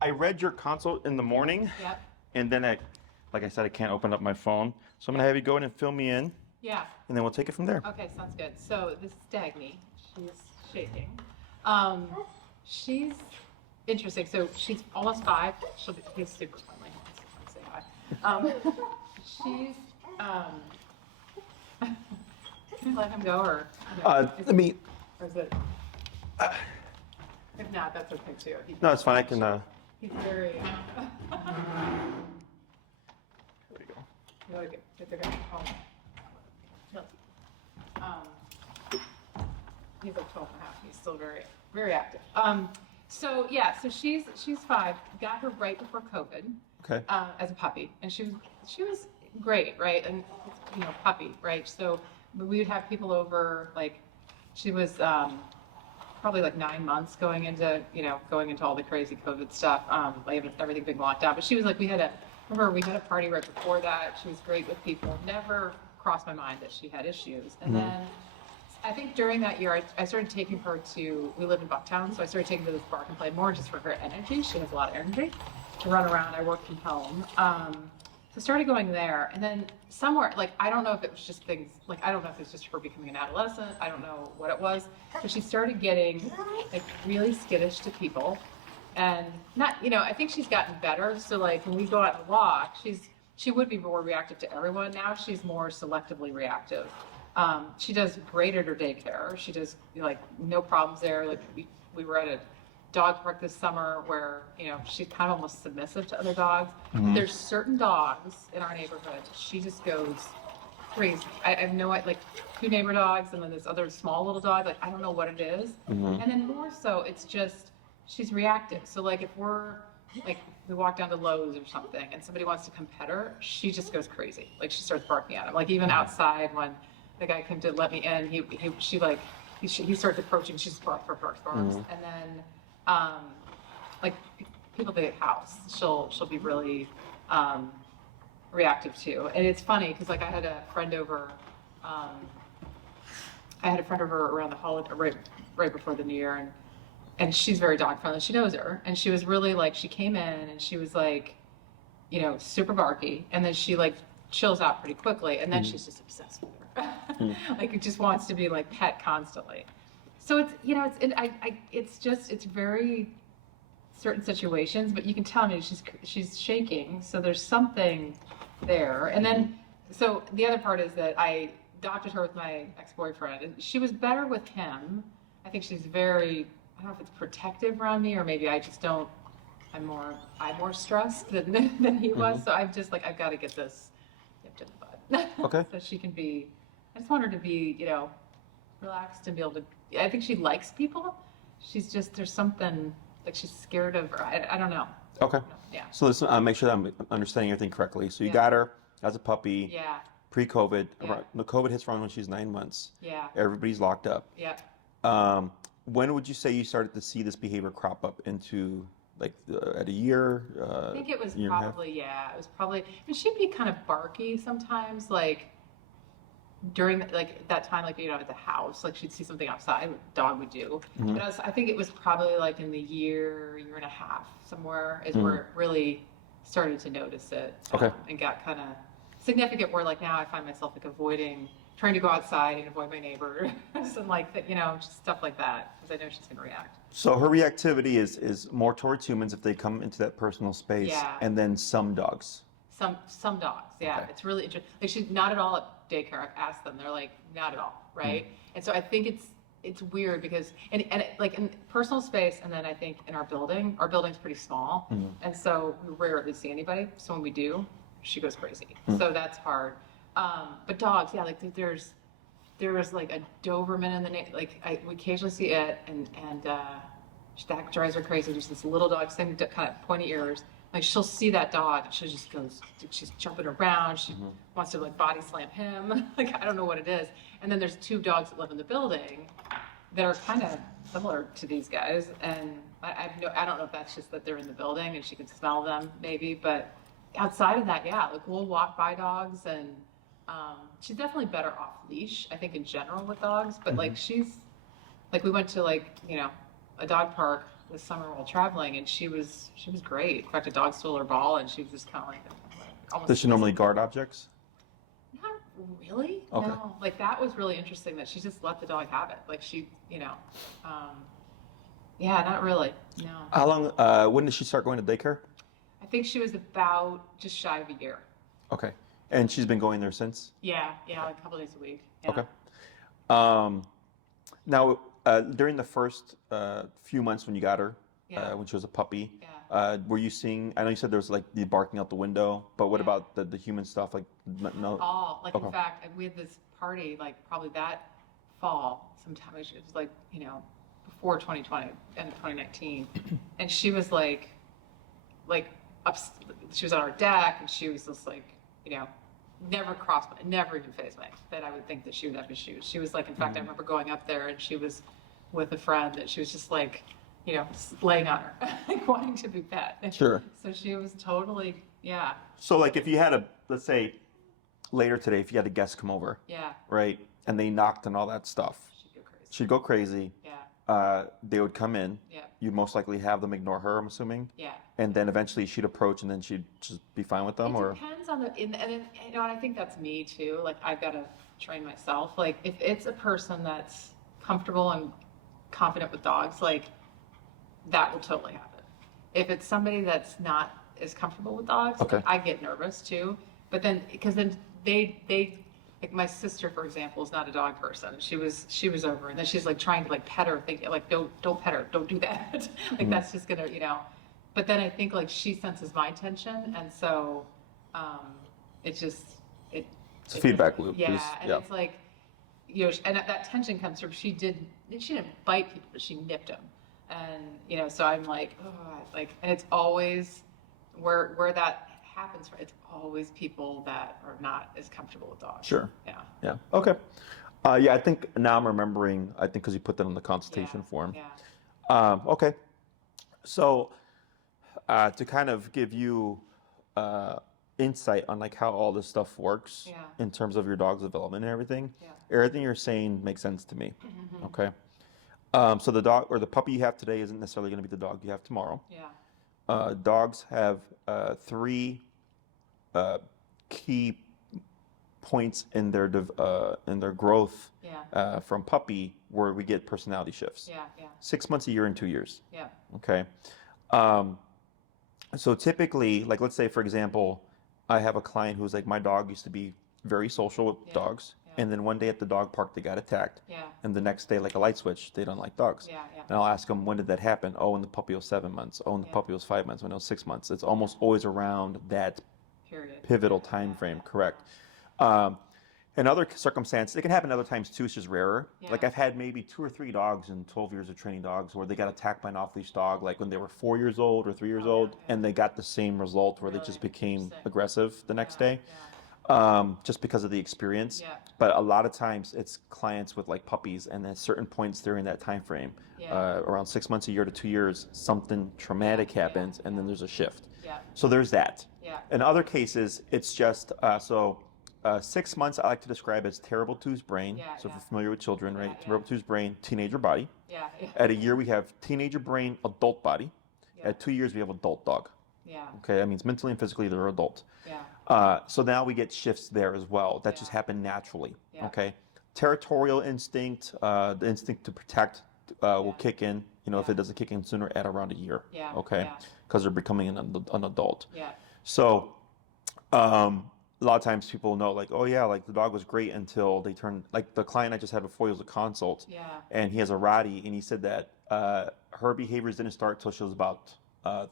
I read your consult in the morning. Yep. And then like I said, I can't open up my phone. So I'm gonna have you go in and fill me in. Yeah. And then we'll take it from there. Okay, sounds good. So this is Dagny. She's shaking. She's interesting. So she's almost 5. He's super friendly. Let's say hi. She's can I let him go or Let me. or is it if not, that's okay too. No, it's fine. I can. He's very There we go. really good. They're gonna he's like 12 and a half. He's still very, very active. So yeah, so she's 5. Got her right before COVID. Okay. As a puppy, and she was great, right? And puppy, right? So we would have people over. Like she was probably like 9 months going into all the crazy COVID stuff. Like everything being locked down. But she was like, we had a party right before that. She was great with people. Never crossed my mind that she had issues. And then I think during that year, I started taking her to, we live in Bucktown, so I started taking her to this bark and play more just for her energy. She has a lot of energy to run around. I work from home. So started going there. And then somewhere, like, I don't know if it was just things, like, I don't know if it was just her becoming an adolescent. I don't know what it was. But she started getting, like, really skittish to people. And not, I think she's gotten better. So, like, when we go out and walk, she would be more reactive to everyone. Now she's more selectively reactive. She does great at her daycare. She does, like, no problems there. Like, we were at a dog park this summer where, she's kind of almost submissive to other dogs. There's certain dogs in our neighborhood, she just goes crazy. I have no idea, like 2 neighbor dogs and then this other small little dog, like, I don't know what it is. And then more so, it's just, she's reactive. So, like, if we're, like, we walk down to Lowe's or something and somebody wants to come pet her, she just goes crazy. Like, she starts barking at him. Like, even outside when the guy came to let me in, he starts approaching, she just barks for first barks. And then, like, people at the house, she'll be really reactive to. And it's funny because, like, I had a friend over around the holiday, right before the new year, and she's very dog friendly. She knows her, and she was really, like, she came in and she was like, super barky, and then she, like, chills out pretty quickly, and then she's just obsessed with her. Like, it just wants to be, like, pet constantly. So it's very certain situations, but you can tell me she's shaking, so there's something there. And then, so the other part is that I adopted her with my ex-boyfriend, and she was better with him. I think she's very, I don't know if it's protective around me, or maybe I just don't, I'm more stressed than he was. So I'm just like, I've got to get this nipped in the bud. Okay. So she can be, I just want her to be, relaxed and be able to, I think she likes people. She's just, there's something, like, she's scared of her. I don't know. Okay. Yeah. So let's make sure that I'm understanding everything correctly. So you got her as a puppy. Yeah. Pre-COVID. Yeah. The COVID hits around when she's 9 months. Yeah. Everybody's locked up. Yeah. When would you say you started to see this behavior crop up into, like, at a year? I think it was year probably, it was probably, and she'd be kind of barky sometimes, like, during that time, like, at the house, like, she'd see something outside, like dog would do. But I think it was probably like in the year and a half somewhere is where it really started to notice it. Okay. And got kind of significant where, like, now I find myself, like, trying to go outside and avoid my neighbors and, like, just stuff like that, because I know she's going to react. So her reactivity is more towards humans if they come into that personal space, and then some dogs. Some dogs, yeah. Okay. It's really interesting. Like, she's not at all at daycare. I've asked them. They're like, not at all, right? And so I think it's weird because, and like, in personal space, and then I think in our building's pretty small, and so we rarely see anybody. So when we do, she goes crazy. So that's hard. But dogs, yeah, like, there was like a Doberman in the we occasionally see it, and that drives her crazy. There's this little dog, same kind of pointy ears. Like, she'll see that dog and she just goes, she's jumping around. She wants to, like, body slam him. Like, I don't know what it is. And then there's 2 dogs that live in the building that are kind of similar to these guys. And I don't know if that's just that they're in the building and she can smell them maybe. But outside of that, yeah, like, we'll walk by dogs, and she's definitely better off leash, I think, in general with dogs. But like, she's, like, we went to, like, a dog park this summer while traveling, and she was great. In fact, a dog stole her ball, and she was just kind of like almost. Does she normally guard objects? Not really. Okay. No, like that was really interesting that she just let the dog have it. Like she, yeah, not really. No. How long? When did she start going to daycare? I think she was about just shy of a year. Okay, and she's been going there since. Yeah, like a couple days a week. Yeah. Okay. Now, during the first few months when you got her, Yeah. when she was a puppy, Yeah. were you seeing? I know you said there was like the barking out the window, but what Yeah. about the human stuff? Like no. All like Okay. in fact, we had this party like probably that fall sometime. It was like before 2020 and 2019, and she was like up. She was on our deck, and she was just like never crossed my, never even phased me that I would think that she would have issues. She was like, in fact, I remember going up there and she was with a friend that she was just like, laying on her, like wanting to be pet. Sure. So she was totally, yeah. So like if you had let's say later today, if you had a guest come over, Yeah. right, and they knocked and all that stuff, She'd go crazy. she'd go crazy. Yeah. They would come in. Yeah. You'd most likely have them ignore her, I'm assuming. Yeah. And then eventually she'd approach and then she'd just be fine with them, It or? depends on and I think that's me too. Like I've got to train myself. Like if it's a person that's comfortable and confident with dogs, like that will totally happen. If it's somebody that's not as comfortable with dogs, Okay. I get nervous too. But then because then they like my sister, for example, is not a dog person. She was over, and then she's like trying to like pet her, thinking like don't pet her, don't do that. Like that's just gonna But then I think like she senses my tension, and so it's a feedback loop. Yeah, Just- and it's like and that tension comes from she didn't bite people, but she nipped them, and so I'm like, oh, like, and it's always where that happens. It's always people that are not as comfortable with dogs. Sure. Yeah. Yeah. Okay. Yeah, I think now I'm remembering. I think because you put that on the consultation form. Yeah. Okay. So to kind of give you insight on like how all this stuff works Yeah. in terms of your dog's development and everything, Yeah. everything you're saying makes sense to me. Mm-hmm. Okay. So the dog or the puppy you have today isn't necessarily going to be the dog you have tomorrow. Yeah. Dogs have three key points in their growth Yeah. from puppy where we get personality shifts. Yeah. Yeah. 6 months, a year, and 2 years. Yeah. Okay. So typically, like let's say for example, I have a client who's like, my dog used to be very social with Yeah. dogs, Yeah. and then one day at the dog park they got attacked, Yeah. and the next day like a light switch, they don't like dogs. Yeah. Yeah. And I'll ask them, when did that happen? Oh, when the puppy was 7 months. Oh, when the Yeah. puppy was 5 months. When it was 6 months. It's almost always around that Period. pivotal time frame. Correct. In other circumstances, it can happen other times too. It's just rarer. Yeah. Like I've had maybe 2 or 3 dogs in 12 years of training dogs where they got attacked by an off-leash dog, like when they were 4 years old or 3 years Oh, yeah, old, yeah. and they got the same result where they Really? just became Interesting. aggressive the next Yeah. day, Yeah. just because of the experience. Yeah. But a lot of times it's clients with like puppies, and at certain points during that time frame, Yeah. around 6 months, a year to 2 years, something traumatic Yeah, happens, and then yeah. there's a shift. Yeah. So there's that. Yeah. In other cases, it's just 6 months I like to describe as terrible twos brain. Yeah, So if yeah. you're familiar with children, right? Yeah, yeah. Terrible twos brain, teenager body. Yeah. Yeah. At a year we have teenager brain, adult body. Yeah. At 2 years we have adult dog. Yeah. Okay, that means mentally and physically they're adult. Yeah. So now we get shifts there as well. That just Yeah. happen naturally. Yeah. Okay. Territorial instinct, the instinct to protect will Yeah. kick in. If Yeah. it doesn't kick in sooner, at around a year. Yeah. Okay. Yeah. Because they're becoming an adult. Yeah. So, a lot of times people know, like, oh yeah, like the dog was great until they turned. Like the client I just had before, he was a consult, Yeah. and he has a Rottie, and he said that her behaviors didn't start till she was about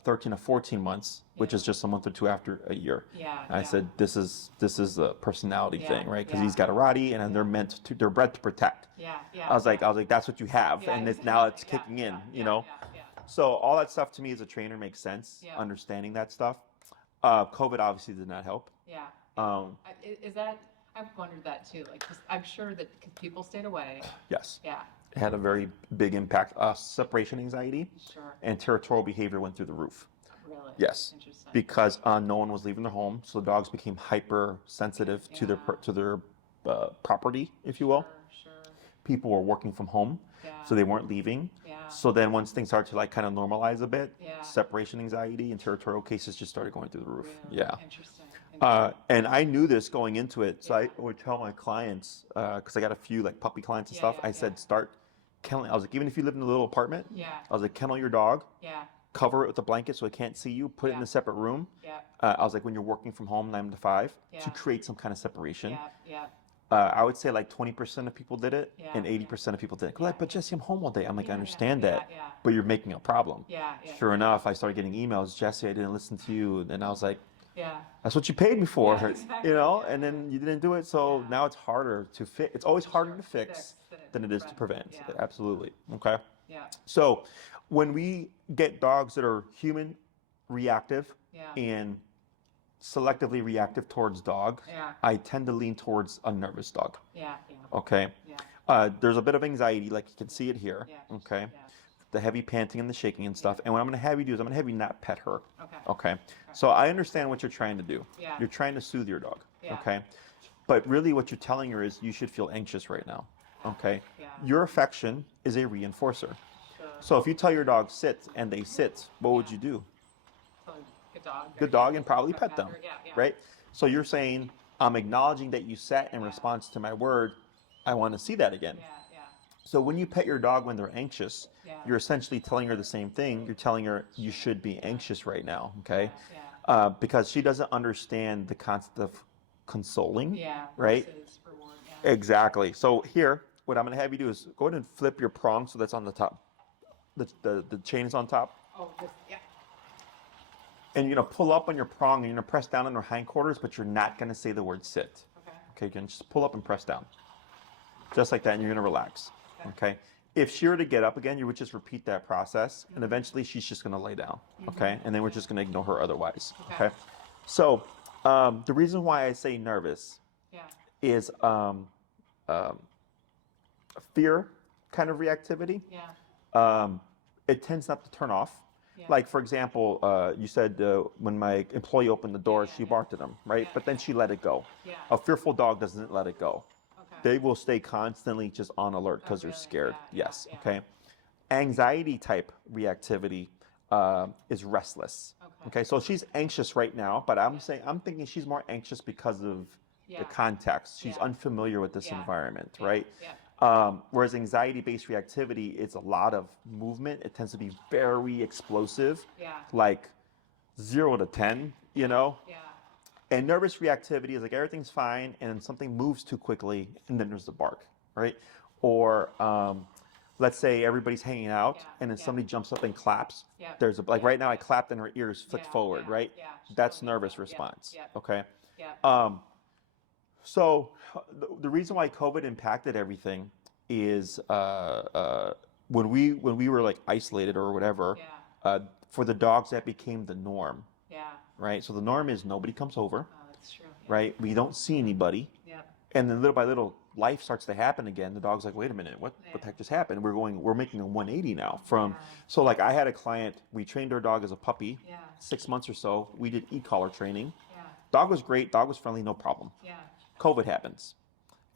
13 to 14 months, which Yeah. is just a month or two after a year. Yeah. And I said, this is a personality Yeah, thing, right? Because yeah. he's got a Rottie, and they're bred to protect. Yeah. Yeah. I was like, that's what you have, Yeah, and now it's exactly. kicking Yeah, in, yeah, you know. Yeah. Yeah. So all that stuff to me as a trainer makes sense, Yeah. understanding that stuff. COVID obviously did not help. Yeah. Is that? I've wondered that too. Like, 'cause I'm sure that 'cause people stayed away. Yes, Yeah. it had a very big impact. Separation anxiety Sure. and territorial behavior went through the roof. Really. Yes, Interesting. because no one was leaving their home, so the dogs became hypersensitive to Yeah. their property, if you will. Sure. Sure. People were working from home, so they weren't leaving. Yeah. So then once things started to like kind of normalize a bit, Yeah. separation anxiety and territorial cases just started going through the roof. Really? Yeah. Interesting. And I knew this going into it, so Yeah. I would tell my clients, because I got a few like puppy clients and Yeah, stuff. yeah, I said, yeah. start kenneling. I was like, even if you live in a little apartment, Yeah. I was like, kennel your dog, Yeah. cover it with a blanket so it can't see you, put it in Yeah. a separate room. Yeah. I was like, when you're working from home 9 to 5, Yeah. to create some kind of separation. Yeah. Yeah. I would say like 20% of people did it, Yeah, and yeah. 80% of people didn't. Yeah, Like, but Jesse, I'm home all day. I'm like, Yeah, I yeah, understand yeah, that, yeah. but you're making a problem. Yeah. Yeah. Sure enough, I started getting emails, Jesse, I didn't listen to you. And I was like, Yeah. that's what you paid me for, Yeah, exactly, you know? yeah. And then you didn't do it, so Yeah. now it's harder to fix. It's always harder to fix than it is to prevent. prevent. Yeah. Absolutely. Okay. Yeah. So when we get dogs that are human reactive Yeah. and selectively reactive towards dogs, Yeah. I tend to lean towards a nervous dog. Yeah. Yeah. Okay. Yeah. There's a bit of anxiety, like you can see it here. Yeah. Okay. Yeah. The heavy panting and the shaking and stuff. And what I'm going to have you do is I'm going to have you not pet her. Okay. Okay. So I understand what you're trying to do. Yeah. You're trying to soothe your dog. Yeah. Okay. But really what you're telling her is you should feel anxious right now. Okay. Yeah. Your affection is a reinforcer. Sure. So if you tell your dog sit and they sit, what would you do? So, good dog. Good dog and probably Go pet them. her. Yeah. Yeah. Right? So you're saying, I'm acknowledging that you sat in response to my word. I want to see that again. Yeah. Yeah. So when you pet your dog when they're anxious, Yeah. you're essentially telling her the same thing. You're telling her you should be anxious right now, okay? Yeah. Because she doesn't understand the concept of consoling, Yeah. right? Versus reward. Yeah. Exactly. So here, what I'm going to have you do is go ahead and flip your prong so that's on the top. The chain is on top. Oh, just yeah. And you're going to pull up on your prong and you're going to press down on her hindquarters, but you're not going to say the word sit. Okay. Okay, you can just pull up and press down. Just like that, and you're going to relax. Okay. If she were to get up again, you would just repeat that process, and eventually she's just going to lay down. Okay. And then we're just going to ignore her otherwise. Okay. Okay. So the reason why I say nervous Yeah. is fear kind of reactivity. Yeah. It tends not to turn off. Yeah. Like, for example, you said when my employee opened the door, Yeah, she yeah. barked at him, right? Yeah, But then she let it go. Yeah. A fearful dog doesn't let it go. Okay. They will stay constantly just on alert because they're really? scared. Yeah, yeah, Yes. yeah. Okay. Anxiety type reactivity is restless. Okay. Okay. So she's anxious right now, but I'm thinking she's more anxious because of Yeah. the context. She's Yeah. unfamiliar with this Yeah. environment, Yeah, right? yeah. Whereas anxiety-based reactivity, it's a lot of movement. It tends to be very explosive, Yeah. like 0 to 10, you know? Yeah. And nervous reactivity is like everything's fine and then something moves too quickly and then there's the bark, right? Or let's say everybody's hanging out Yeah, and then yeah. somebody jumps up and claps. Yeah. There's like Yeah, right now I yeah. clapped and her ears flicked Yeah, forward, yeah, right? yeah. She That's totally nervous does. Yeah, response, yeah. okay? Yeah. So the reason why COVID impacted everything is when we were like isolated or whatever, Yeah. for the dogs that became the norm, Yeah. right? So the norm is nobody comes over, Oh, that's true. Yeah. right? We don't see anybody, Yeah. and then little by little life starts to happen again. The dog's like, wait a minute, what the heck just happened? We're making a 180 now from. Yeah. So like I had a client, we trained our dog as a puppy, Yeah. 6 months or so. We did e-collar training. Yeah. Dog was great, dog was friendly, no problem. Yeah. COVID happens.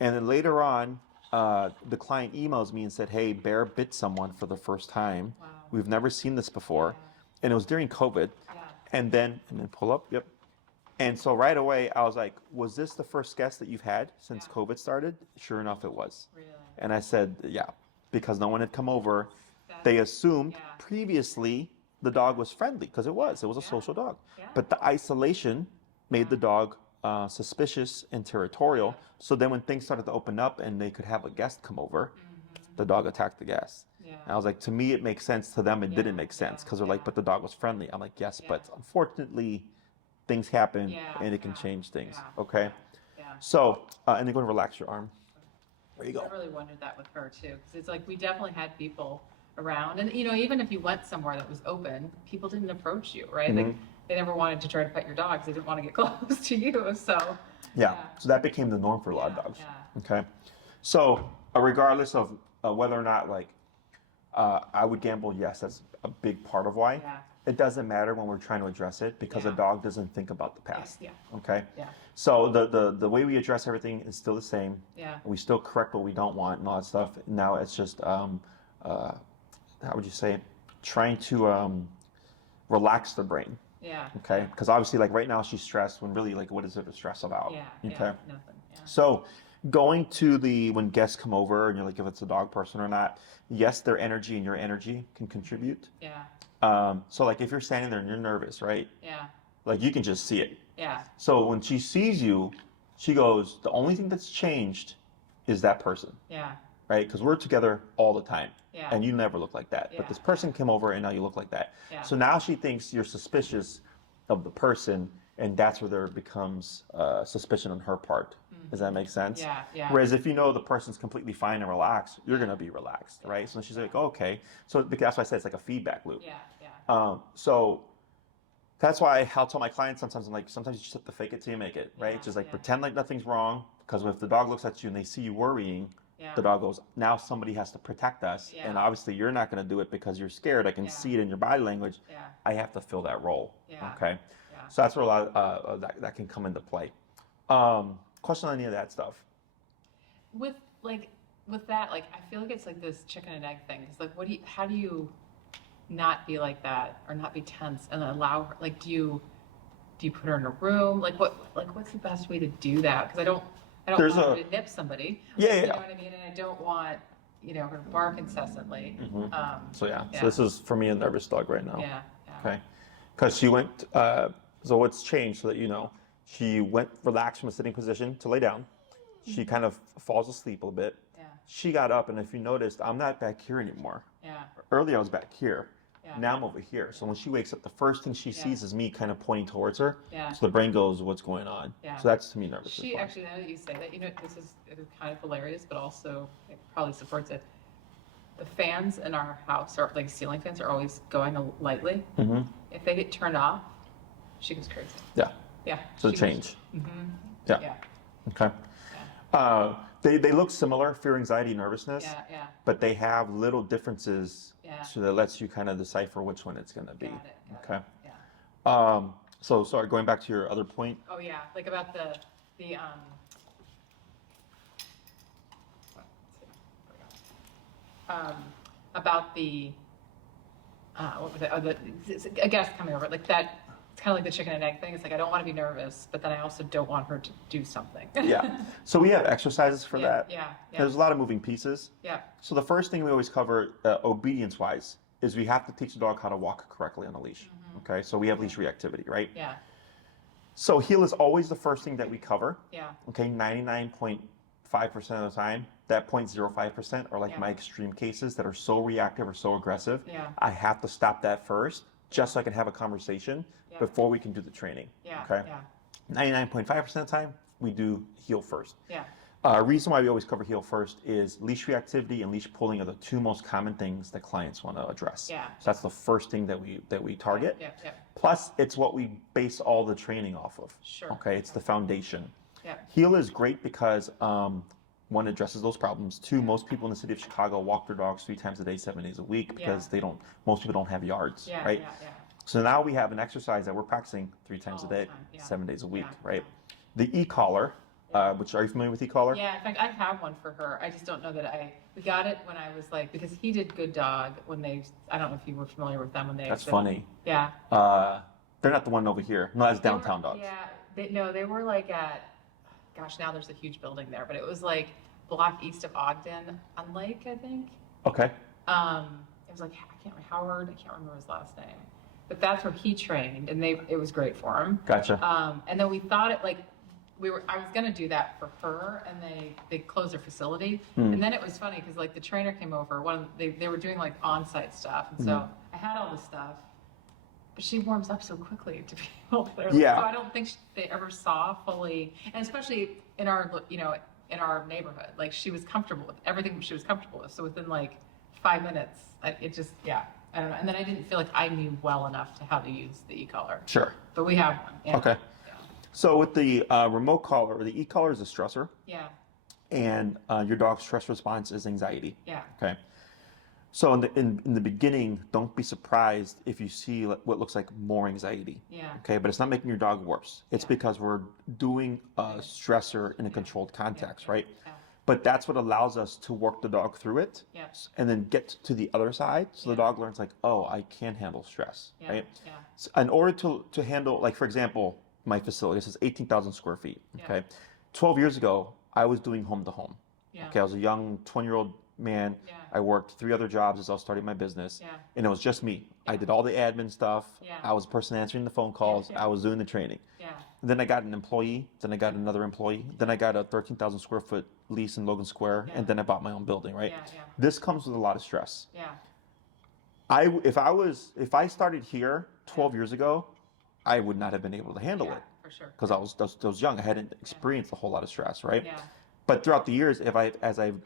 And then later on, the client emails me and said, hey, Bear bit someone for the first time. Wow. We've never seen this before. And it was during COVID. Yeah. And then pull up, yep. And so right away, I was like, was this the first guest that you've had since Yeah. COVID started? Sure enough, it was. Really. And I said, yeah, because no one had come over. That- They assumed Yeah. previously the dog was friendly because it was a Yeah. social dog. Yeah. But the isolation made the dog suspicious and territorial. So then when things started to open up and they could have a guest come over, the dog attacked the guest. Yeah. And I was like, to me, it makes sense. To them, it didn't make sense yeah, because they're like, yeah. but the dog was friendly. I'm like, yes, Yeah. but unfortunately, things happen Yeah, and it can yeah, change things. yeah, Okay. Yeah. So, and then go and relax your arm. There you go. I really wondered that with her too, because it's like we definitely had people around, and even if you went somewhere that was open, people didn't approach you, right? Like they never wanted to try to pet your dogs; they didn't want to get close to you. So Yeah. So that became the norm for a lot of Yeah, dogs. yeah. Okay. So, regardless of whether or not, like, I would gamble, yes, that's a big part of why. Yeah. It doesn't matter when we're trying to address it because a Yeah. dog doesn't think about the past. Yeah. Okay. Yeah. So the way we address everything is still the same. Yeah. We still correct what we don't want and all that stuff. Now it's just how would you say it? Trying to relax the brain. Yeah. Okay. Because obviously, like right now, she's stressed. When really, like, what is it to stress about? Yeah. Okay. Yeah. Nothing. Yeah. So, going to when guests come over, and you're like, if it's a dog person or not, yes, their energy and your energy can contribute. Yeah. So, like, if you're standing there and you're nervous, right? Yeah. Like, you can just see it. Yeah. So when she sees you, she goes, the only thing that's changed is that person. Yeah. Right? Because we're together all the time. Yeah. And you never look like that. Yeah. But this person came over and now you look like that. Yeah. So now she thinks you're suspicious of the person, and that's where there becomes suspicion on her part. Does that make sense? Yeah. Yeah. Whereas if you know the person's completely fine and relaxed, you're going to be relaxed, right? So she's like, oh, okay. So that's why I said it's like a feedback loop. Yeah. Yeah. So that's why I'll tell my clients sometimes, I'm like, sometimes you just have to fake it till you make it, right? Yeah, Just like yeah. pretend like nothing's wrong, because if the dog looks at you and they see you worrying, Yeah. the dog goes, now somebody has to protect us. Yeah. And obviously you're not going to do it because you're scared. I can Yeah. see it in your body language. Yeah. I have to fill that role. Yeah. Okay. Yeah. So that's where a lot of that can come into play. Question on any of that stuff? With that, like, I feel like it's like this chicken and egg thing. It's like, how do you not be like that or not be tense and allow her, like, do you put her in a room? What's the best way to do that? Because I don't There's want her to nip somebody. Yeah, You yeah. know what I mean? And I don't want, her to bark incessantly. So yeah. Yeah. So this is for me a nervous dog right now. Yeah. Yeah. Okay. Because she went, so what's changed so that you know, she went relaxed from a sitting position to lay down. She kind of falls asleep a little bit. Yeah. She got up, and if you noticed, I'm not back here anymore. Yeah. Earlier I was back here. Yeah. Now I'm over here. So when she wakes up, the first thing she Yeah. sees is me kind of pointing towards her. Yeah. So the brain goes, what's going on? Yeah. So that's to me nervous. She actually, now that you say that, it is kind of hilarious, but also it probably supports it. The fans in our house, or like ceiling fans, are always going lightly. Mm-hmm. If they get turned off, she goes crazy. Yeah. Yeah. So she change. Goes, Yeah. Yeah. Okay. Yeah. They look similar, fear, anxiety, nervousness, Yeah. Yeah. but they have little differences. Yeah. So that lets you kind of decipher which one it's going to be. Got it. Okay. It. Yeah. So sorry, going back to your other point. Oh yeah, like about the about the what was it? Oh, a guest coming over, like that. It's kind of like the chicken and egg thing. It's like I don't want to be nervous, but then I also don't want her to do something. Yeah. So we have exercises for Yeah, that. yeah, yeah. There's a lot of moving pieces. Yeah. So the first thing we always cover, obedience-wise, is we have to teach the dog how to walk correctly on a leash. Okay. So we have leash reactivity, right? Yeah. So heel is always the first thing that we cover. Yeah. Okay. 99.5% of the time, that 0.05% are like Yeah. my extreme cases that are so reactive or so aggressive. Yeah. I have to stop that first, just so I can have a conversation Yeah. before we can do the training. Yeah. Okay. Yeah. 99.5% of the time, we do heel first. Yeah. Reason why we always cover heel first is leash reactivity and leash pulling are the two most common things that clients want to address. Yeah. So that's the first thing that we target. Yeah. Yeah. Plus, it's what we base all the training off of. Sure. Okay, it's the foundation. Yeah. Heel is great because one, it addresses those problems. Two, most people in the city of Chicago walk their dogs 3 times a day, 7 days a week because most people don't have yards, Yeah. right? Yeah. Yeah. So now we have an exercise that we're practicing 3 times All a day, the time, yeah. 7 days a week, Yeah. right? The e-collar, which are you familiar with e-collar? Yeah, in fact, I have one for her. I just don't know that we got it when I was like, because he did Good Dog when I don't know if you were familiar with them when they. That's funny. Yeah. They're not the one over here. No, that's downtown dogs. Yeah, they were like gosh, now there's a huge building there, but it was like block east of Ogden on Lake, I think. Okay. It was like, I can't remember Howard, I can't remember his last name. But that's where he trained, and it was great for him. Gotcha. And then we thought it like, I was gonna do that for her, and they closed their facility. And then it was funny because like the trainer came over. They were doing like on-site stuff, and so I had all this stuff, but she warms up so quickly to be able to. Yeah. So I don't think they ever saw fully, and especially in our in our neighborhood, like she was comfortable with everything she was comfortable with. So within like 5 minutes, it just I don't know. And then I didn't feel like I knew well enough to how to use the e-collar. Sure. But we have one. Yeah. Okay. So with the remote collar, or the e-collar is a stressor, Yeah. and your dog's stress response is anxiety. Yeah. Okay. So in the beginning, don't be surprised if you see what looks like more anxiety. Yeah. Okay, but it's not making your dog worse. It's Yeah. because we're doing a stressor in a controlled context, right? Yeah. But that's what allows us to work the dog through it, Yeah. and then get to the other side. So the Yeah. dog learns like, oh, I can handle stress, Yeah. right? Yeah. So in order to handle, like for example, my facility, this is 18,000 square feet. Yeah. Okay, 12 years ago, I was doing home to home. Yeah. Okay, I was a young 20-year-old man. Yeah. I worked 3 other jobs as I was starting my business, Yeah. and it was just me. I Yeah. did all the admin stuff. Yeah. I was the person answering the phone calls. Yeah. I was doing the training. Yeah. Then I got an employee. Then I got another employee. Then I got a 13,000 square foot lease in Logan Square, Yeah. and then I bought my own building. Right. Yeah. Yeah. This comes with a lot of stress. Yeah. If I started here 12 years ago, I would not have been able to handle Yeah, it for sure. because I was young. I hadn't experienced a whole lot of stress. Right. Yeah. But throughout the years, as I've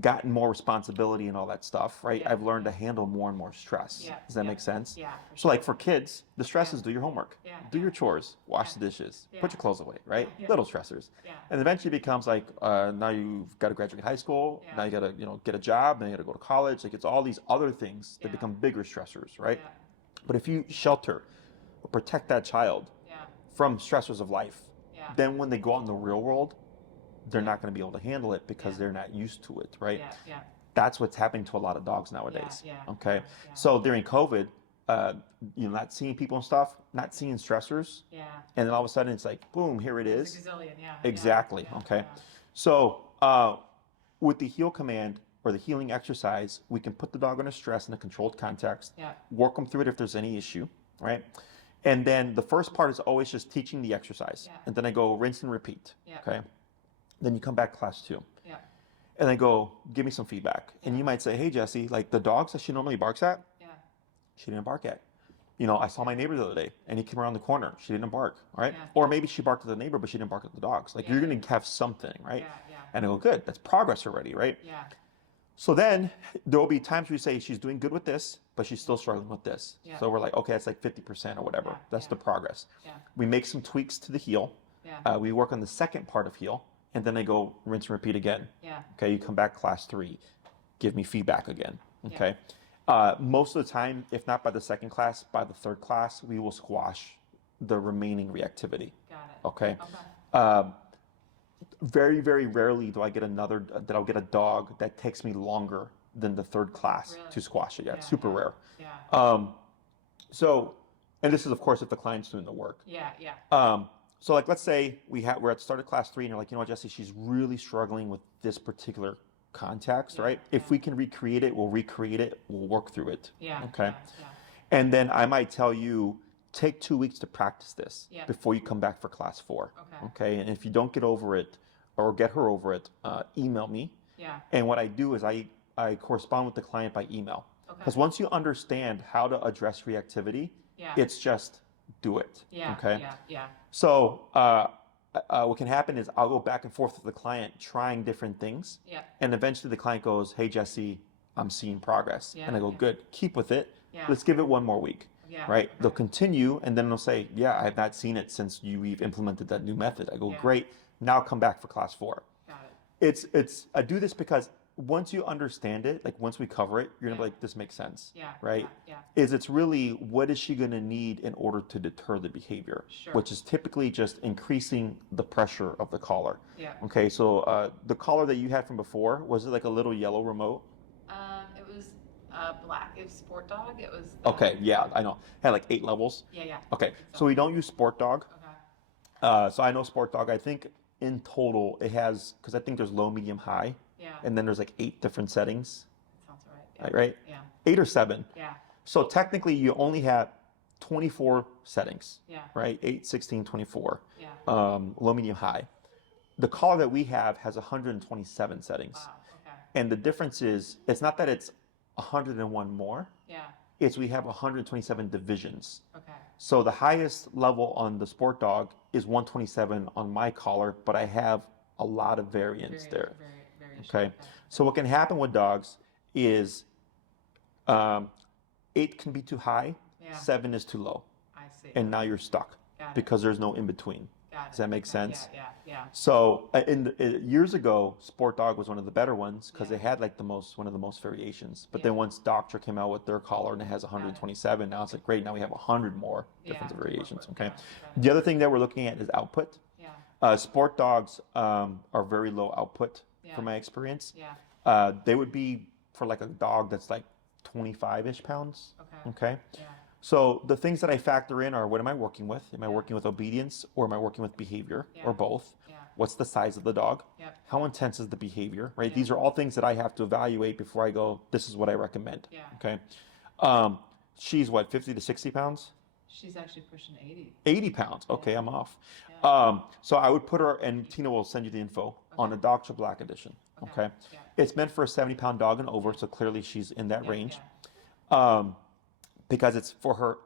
gotten more responsibility and all that stuff, right, Yeah. I've learned to handle more and more stress. Yeah. Does that Yeah. make sense? Yeah. For So sure. like for kids, the stress Yeah. is do your homework, Yeah. do Yeah. your chores, wash Yeah. the dishes, Yeah. put your clothes away, right? Yeah. Little stressors. Yeah. And eventually it becomes like, now you've got to graduate high school, Yeah. now you got to, get a job, then you got to go to college. Like it's all these other things that Yeah. become bigger stressors, right? Yeah. But if you shelter or protect that child Yeah. from stressors of life, Yeah. then when they go out in the real world, they're not going to be able to handle it because Yeah. they're not used to it, right? Yeah. Yeah. That's what's happening to a lot of dogs nowadays. Yeah. Okay. Yeah. So during COVID, not seeing people and stuff, not seeing stressors, Yeah. and then all of a sudden it's like, boom, here it It's is. a gazillion. Yeah. Exactly. Yeah. Okay. Yeah. So with the heal command or the healing exercise, we can put the dog under stress in a controlled context, Yeah. work them through it if there's any issue, right? And then the first part is always just teaching the exercise. Yeah. And then I go rinse and repeat. Yeah. Okay. Then you come back class 2. Yeah. And I go, give me some feedback. And Yeah. you might say, hey, Jesse, like the dogs that she normally barks at, Yeah. she didn't bark at. I saw my neighbor the other day and he came around the corner. She didn't bark, right? Yeah. Or maybe she barked at the neighbor, but she didn't bark at the dogs. Like Yeah. you're going to have something, right? Yeah. Yeah. And I go, good, that's progress already, right? Yeah. So then there will be times we say she's doing good with this, but she's still struggling with this. Yeah. So we're like, okay, it's like 50% or whatever. Yeah. That's Yeah. the progress. Yeah. We make some tweaks to the heal. Yeah. We work on the second part of heal, and then I go rinse and repeat again. Yeah. Okay, you come back class 3, give me feedback again. Yeah. Okay. Most of the time, if not by the second class, by the third class, we will squash the remaining reactivity. Got it. Okay. Okay. Very, very rarely do I get that I'll get a dog that takes me longer than the third class Really? to squash it. Yeah, it's Yeah, super yeah. rare. Yeah. So, and this is of course if the client's doing the work. Yeah. Yeah. So like let's say we're at the start of class 3 and you're like, you know what, Jesse, she's really struggling with this particular context, Yeah, right? yeah. If we can recreate it, we'll recreate it, we'll work through it. Yeah. Okay. Yeah. Yeah. And then I might tell you, take 2 weeks to practice this Yeah. before you come back for class 4. Okay. Okay. And if you don't get over it or get her over it, email me. Yeah. And what I do is I correspond with the client by email. Okay. Because once you understand how to address reactivity, Yeah. it's just do it. Yeah. Okay. Yeah. Yeah. So what can happen is I'll go back and forth with the client trying different things. Yeah. And eventually the client goes, hey, Jesse, I'm seeing progress. Yeah, And I go, yeah. good, keep with it. Yeah. Let's give it one more week. Yeah. Right? Okay. They'll continue and then they'll say, yeah, I've not seen it since we've implemented that new method. I go, Yeah. great. Now come back for class 4. Got it. I do this because once you understand it, like once we cover it, you're gonna be Yeah. like, this makes sense. Yeah. Right? Yeah. It's really what is she going to need in order to deter the behavior, Sure. which is typically just increasing the pressure of the collar. Yeah. Okay, so the collar that you had from before, was it like a little yellow remote? It was black. It was Sport Dog. It was. Okay, yeah, I know. Had like 8 levels. Yeah. Yeah. Okay, so we don't use Sport Dog. Okay. So I know Sport Dog, I think in total it has, because I think there's low, medium, high, Yeah. and then there's like 8 different settings, Sounds right. right? Yeah. 8 or 7. Yeah. So technically you only have 24 settings, Yeah. right? 8, 16, 24. Yeah. Low, medium, high. The collar that we have has 127 settings. Wow. Okay. And the difference is, it's not that it's 101 more, Yeah. it's we have 127 divisions. Okay. So the highest level on the Sport Dog is 127 on my collar, but I have a lot of variance there. Very. Okay. So what can happen with dogs is 8 can be too high, Yeah. 7 is too low, I see. and now you're stuck Got it. because there's no in between. Got it. Does that make Okay. sense? Yeah. So years ago, Sport Dog was one of the better ones because Yeah. it had like one of the most variations. But Yeah. then once Doctor came out with their collar and it has 127, now it's like great. Now we have 100 more different to work variations. with. Okay. Yeah. Got it. The other thing that we're looking at is output. Yeah. Sport dogs are very low output Yeah. from my experience. Yeah. They would be for like a dog that's like 25-ish pounds. Okay. Okay. Yeah. So the things that I factor in are, what am I working with? Am I Yeah. working with obedience, or am I working with behavior, Yeah. or both? Yeah. What's the size of the dog? Yep. How intense is the behavior, right? Yeah. These are all things that I have to evaluate before I go, this is what I recommend. Yeah. Okay. Um, she's what, 50 to 60 pounds? She's actually pushing 80. 80 pounds. Okay, Yeah. I'm off. Yeah. So I would put her, and Tina will send you the info on a Dr. Black edition. Okay. Yeah. It's meant for a 70-pound dog and over, so clearly she's in that Yeah. range. Yeah. Because it's for her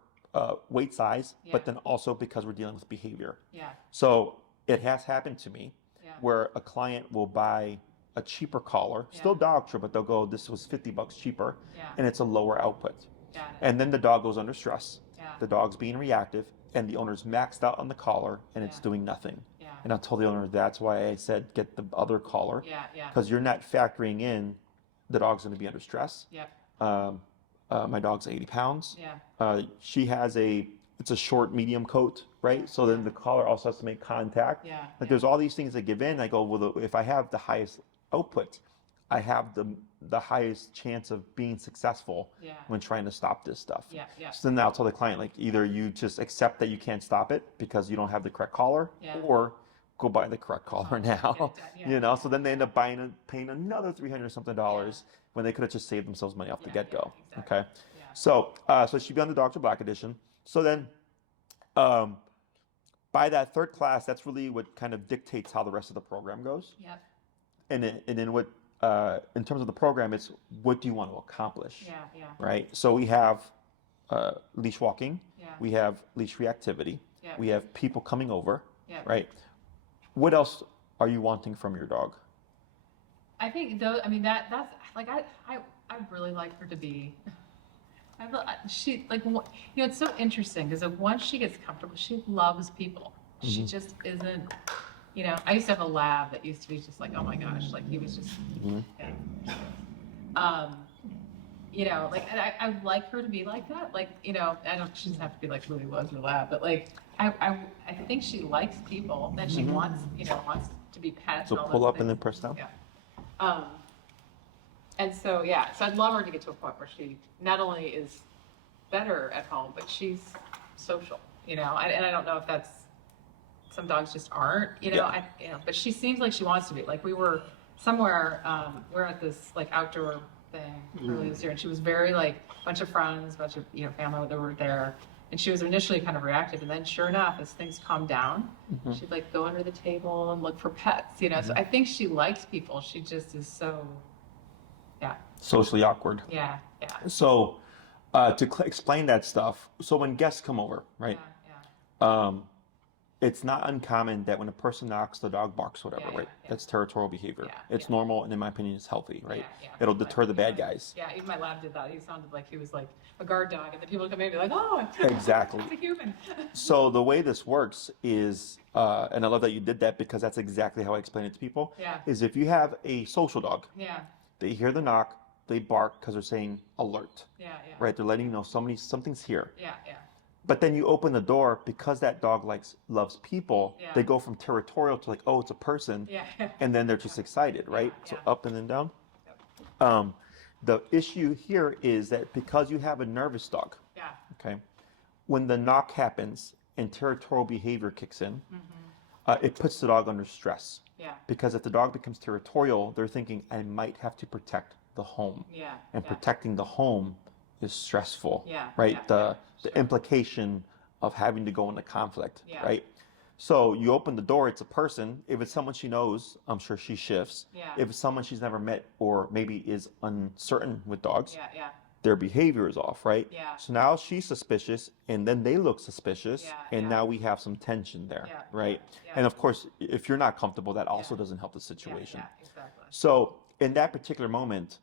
weight size, Yeah. but then also because we're dealing with behavior. Yeah. So it has happened to me Yeah. where a client will buy a cheaper collar, Yeah. still Dogtra, but they'll go, this was $50 cheaper, Yeah. and it's a lower output. Got it. And then the dog goes under stress. Yeah. The dog's being reactive, and the owner's maxed out on the collar, and it's Yeah. doing nothing. Yeah. And I'll tell the owner, that's why I said get the other collar, Yeah. Yeah. because you're not factoring in the dog's going to be under stress. Yep. My dog's 80 pounds. Yeah. She has it's a short, medium coat, right? So then the collar also has to make contact. Yeah. Like there's all these things that give in. I go, well, if I have the highest output, I have the highest chance of being successful Yeah. when trying to stop this stuff. Yeah. Yeah. So then I'll tell the client, like, either you just accept that you can't stop it because you don't have the correct collar, Yeah. or go buy the correct collar now. Yeah. You know, so then they end up paying another $300 something when they could have just saved themselves money off the get go. Yeah, exactly. Okay. Yeah. So she'd be on the Dr. Black edition. So then, by that third class, that's really what kind of dictates how the rest of the program goes. Yep. And then what, in terms of the program, it's what do you want to accomplish, Yeah. Yeah. right? So we have leash walking, Yeah. we have leash reactivity, Yeah. we have people coming over, Yeah. right? What else are you wanting from your dog? I think though, I mean that's like I really like her to be. She like it's so interesting because once she gets comfortable, she loves people. She Mm-hmm. just isn't. I used to have a lab that used to be just like, oh my gosh, like he was just. Mm-hmm. Yeah. Like I like her to be like that. Like she doesn't have to be like Louis was in the lab, but like I think she likes people. That she wants to be pets. So and all pull those up and then things. press down. Yeah. And so, so I'd love her to get to a point where she not only is better at home, but she's social, and I don't know if that's, some dogs just aren't, Yeah. but she seems like she wants to be. Like we were somewhere, we're at this like outdoor thing earlier this year, and she was very like, bunch of friends, bunch of, family that were there. And she was initially kind of reactive, and then sure enough, as things calmed down, she'd like go under the table and look for pets, So I think she likes people. She just is so, Socially awkward. yeah. So to explain that stuff, so when guests come over, right? Yeah. It's not uncommon that when a person knocks, the dog barks, whatever, Yeah, right? yeah. That's territorial behavior. Yeah, It's yeah. normal, and in my opinion, it's healthy, right? Yeah. It'll deter the bad guys. Yeah, even my lab did that. He sounded like he was like a guard dog, and then people would come in and be like, oh, Exactly. it's a human. So the way this works is, and I love that you did that because that's exactly how I explain it to people, Yeah. is if you have a social dog, Yeah, they hear the knock, they bark because they're saying alert, yeah. right? They're letting you know something's here. Yeah. But then you open the door, because that dog loves people, Yeah. they go from territorial to like, oh, it's a person, Yeah. and then they're just excited, right? So yeah. up and then down. The issue here is that because you have a nervous dog, Yeah. okay, when the knock happens and territorial behavior kicks in, it puts the dog under stress. Yeah. Because if the dog becomes territorial, they're thinking, I might have to protect the home. Yeah. And yeah. protecting the home is stressful, Yeah, right? yeah, the sure. implication of having to go into conflict, Yeah. right? So you open the door, it's a person. If it's someone she knows, I'm sure she shifts. Yeah. If it's someone she's never met or maybe is uncertain with dogs, Yeah. their behavior is off, right? Yeah. So now she's suspicious, and then they look suspicious, Yeah, and yeah. now we have some tension there, Yeah, right? yeah. And of course, if you're not comfortable, that also Yeah. doesn't help the situation. Yeah, exactly. So in that particular moment,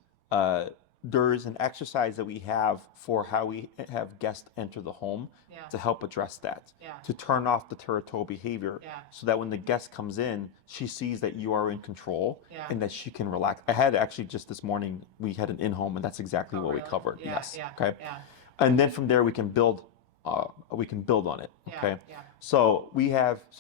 there's an exercise that we have for how we have guests enter the home Yeah. to help address that, Yeah. to turn off the territorial behavior, Yeah. so that when the guest comes in, she sees that you are in control Yeah. and that she can relax. I had actually just this morning, we had an in-home, and that's exactly Oh, what we really? covered. Yeah, Yes. yeah, Okay. yeah. And then from there, we can build we can build on it. Yeah, Okay. yeah. So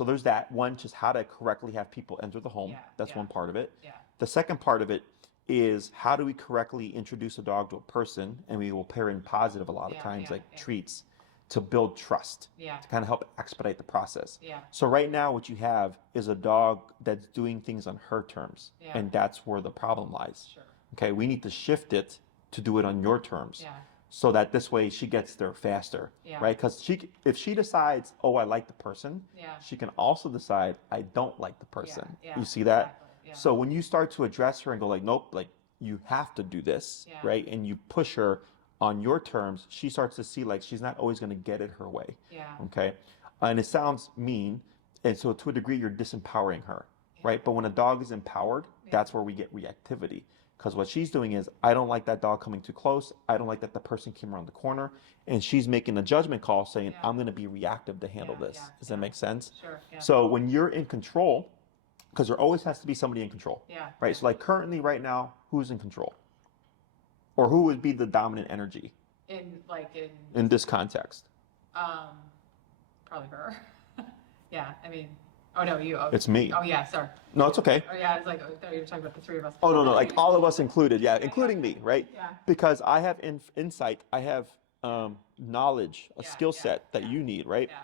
there's that one, just how to correctly have people enter the home. Yeah, That's yeah. one part of it. Yeah. The second part of it is how do we correctly introduce a dog to a person, and we will pair in positive a lot of Yeah, times, yeah, like yeah. treats, to build trust, Yeah. to kind of help expedite the process. Yeah. So right now what you have is a dog that's doing things on her terms, Yeah. and that's where the problem lies. Sure. Okay, we need to shift it to do it on your terms. Yeah. So that this way she gets there faster, Yeah. right? Because if she decides, oh, I like the person, Yeah. she can also decide, I don't like the person. Yeah. You see that? Exactly. Yeah. So when you start to address her and go like, nope, like you have to do this, Yeah. right? And you push her on your terms, she starts to see like she's not always going to get it her way. Yeah. Okay. And it sounds mean. And so to a degree, you're disempowering her, right? But when a dog is empowered, that's where we get reactivity. Because what she's doing is, I don't like that dog coming too close. I don't like that the person came around the corner. And she's making a judgment call saying, I'm going to be reactive to handle this. Does that make sense? Sure. Yeah. So when you're in control, because there always has to be somebody in control. Yeah. Right. So like currently right now, who's in control? Or who would be the dominant energy in this context? Probably her. Yeah. I mean, oh no, you. Oh, It's me. Oh yeah. Sorry. No, it's okay. Oh yeah. I was like, I thought you were talking about the three of us. Oh, no, like all of us included. Yeah, including me, right? Yeah. Because I have insight, I have knowledge, a Yeah, skill yeah, set that yeah. you need, right? Yeah.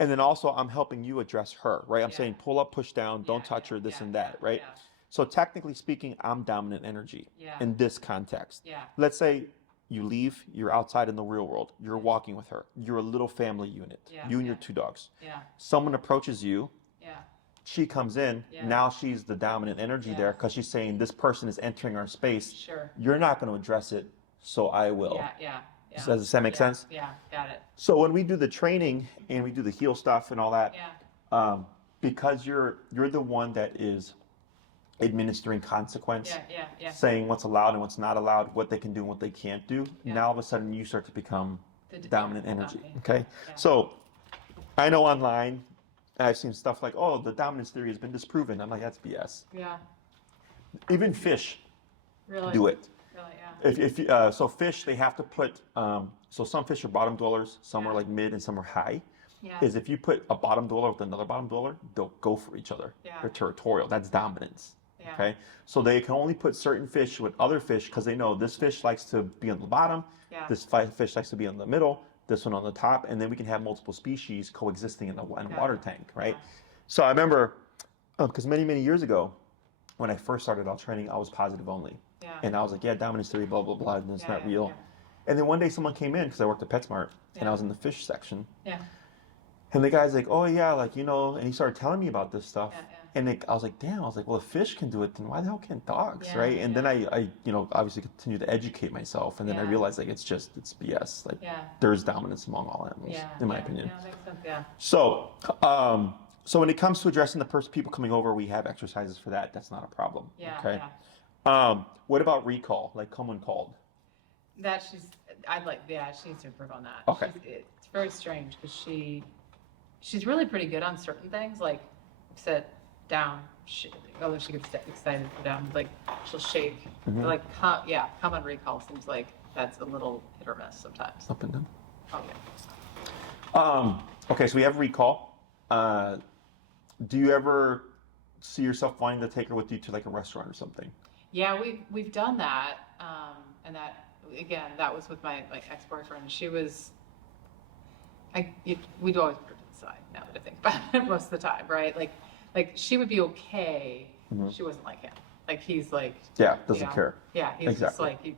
And then also I'm helping you address her, right? I'm Yeah. saying pull up, push down, don't Yeah, touch yeah, her, this yeah, and that, yeah, right? yeah. So technically speaking, I'm dominant energy Yeah. in this context. Yeah. Let's say you leave, you're outside in the real world, you're walking with her, you're a little family unit, Yeah, you and yeah. your two dogs. Yeah. Someone approaches you, Yeah. she comes in, Yeah. now she's the dominant energy Yeah. there because she's saying this person is entering our space. Sure. You're not going to address it, so I will. Yeah. Yeah. Yeah. Does that make sense? Yeah. Got it. So when we do the training and we do the heal stuff and all that, Yeah. because you're the one that is administering consequence, Yeah. Yeah. Yeah. saying what's allowed and what's not allowed, what they can do and what they can't do, Yeah. now all of a sudden you start to become The dominant energy. dominant. Okay? Yeah. So I know online, I've seen stuff like, oh, the dominance theory has been disproven. I'm like, that's BS. Yeah. Even fish Really. do it. Really. Yeah. So fish, they have to put, so some fish are bottom dwellers, some are Yeah. like mid and some are high. Yeah. Is if you put a bottom dweller with another bottom dweller, they'll go for each other. Yeah. They're territorial. That's dominance. Yeah. Okay. So they can only put certain fish with other fish because they know this fish likes to be on the bottom, Yeah. this fish likes to be on the middle, this one on the top, and then we can have multiple species coexisting in a water tank, right? Yeah. So I remember, because many years ago, when I first started out training, I was positive only. Yeah. And I was like, yeah, dominance theory, blah, blah, blah, and it's Yeah, not yeah, real. yeah. And then one day someone came in, because I worked at PetSmart, and Yeah. I was in the fish section. Yeah. And the guy's like, oh yeah, like, and he started telling me about this stuff. Yeah, yeah. And I was like, damn, I was like, well, if fish can do it, then why the hell can't dogs, Yeah, right? And yeah. then I obviously continued to educate myself. And then I Yeah. realized, like, it's BS. Like, Yeah. there's dominance among all animals, Yeah. in my Yeah. opinion. Yeah. Makes sense. Yeah. So, so when it comes to addressing the people coming over, we have exercises for that. That's not a problem. Yeah. Okay. Yeah. What about recall? Like, come when called? That I'd like, yeah, she needs to improve on that. Okay. It's very strange because she's really pretty good on certain things, like sit down, although she gets excited for down, like she'll shake, Mhm. like, come on recall seems like that's a little hit or miss sometimes. Up and down. Oh, yeah. Okay, so we have recall. Do you ever see yourself wanting to take her with you to like a restaurant or something? Yeah, we've done that, and that, again, that was with my ex-boyfriend. She was, we'd always put her to the side, now that I think about it, most of the time, right? Like she would be okay. Mhm. She wasn't like him. Like he's like, Yeah, doesn't Yeah. care. yeah, he's just Exactly.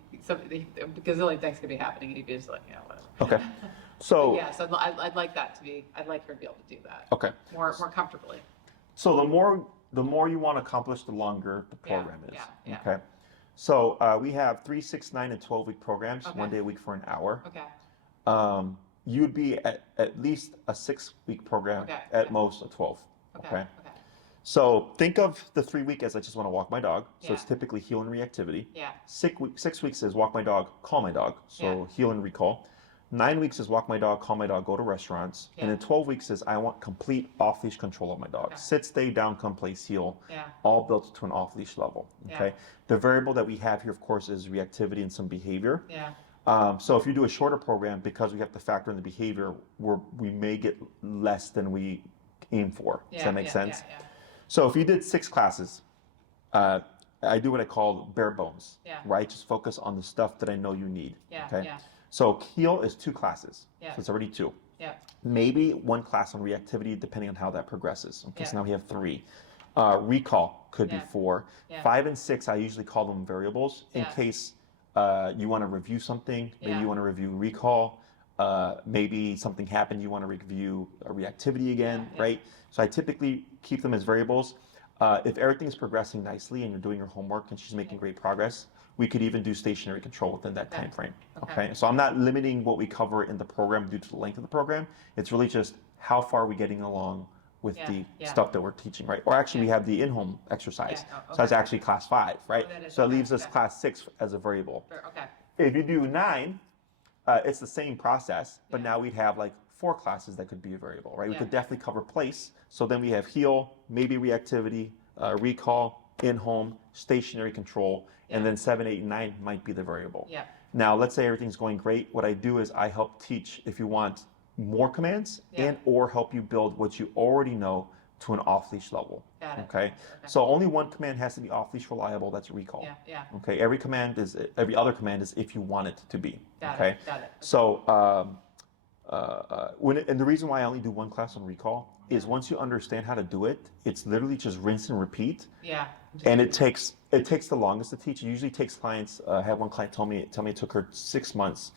like, because really things could be happening, and he'd be just like, whatever. Okay. So, Yeah, so I'd like that to be, I'd like her to be able to do that okay. more comfortably. So the more you want to accomplish, the longer the Yeah, program is. yeah, yeah. Okay. So we have 3, 6, 9, and 12-week programs, Okay. 1 day a week for an hour. Okay. You would be at least a 6-week program, Okay, at okay. most a 12. Okay. Okay. Okay. So think of the 3-week as I just want to walk my dog. So it's Yeah. typically heal and reactivity. Yeah. 6 weeks is walk my dog, call my dog. So Yeah. heal and recall. 9 weeks is walk my dog, call my dog, go to restaurants. And Yeah. then 12 weeks is I want complete off-leash control of my dog. Okay. Sit, stay, down, come, place, heal. Yeah. All built to an off-leash level. Okay. Yeah. The variable that we have here, of course, is reactivity and some behavior. Yeah. So if you do a shorter program, because we have to factor in the behavior, we may get less than we aim for. Does that make sense? Yeah. So if you did 6 classes, I do what I call bare bones, Yeah. right? Just focus on the stuff that I know you need. Yeah. Okay. Yeah. So Heal is 2 classes. Yeah. So it's already 2. Yeah. Maybe 1 class on reactivity, depending on how that progresses. Okay. Yeah. So now we have 3. Recall could be Yeah. 4. Yeah. 5 and 6, I usually call them variables in Yeah. case you want to review something. Maybe Yeah. you want to review recall. Maybe something happened, you want to review a reactivity again, Yeah. right? So I typically keep them as variables. If everything's progressing nicely and you're doing your homework and she's making great progress, we could even do stationary control within that time frame. Okay. So I'm not limiting what we cover in the program due to the length of the program. It's really just how far are we getting along with the stuff that we're teaching, right? Or actually, we have the in-home exercise. So that's actually class 5, right? So it leaves us class 6 as a variable. Okay. If you do 9, it's the same process, but now we'd have like 4 classes that could be a variable, right? We could definitely cover place. So then we have heal, maybe reactivity, recall, in-home, stationary control, and then 7, 8, and 9 might be the variable. Yeah. Now, let's say everything's going great. What I do is I help teach if you want more commands and or help you build what you already know to an off-leash level. Got it. Okay? So only one command has to be off-leash reliable. That's recall. Yeah. Okay. Every other command is if you want it to be. Got okay. it. Got it. So and the reason why I only do 1 class on recall is once you understand how to do it, it's literally just rinse and repeat. Yeah. And it takes the longest to teach. It usually takes clients. I had one client tell me it took her 6 months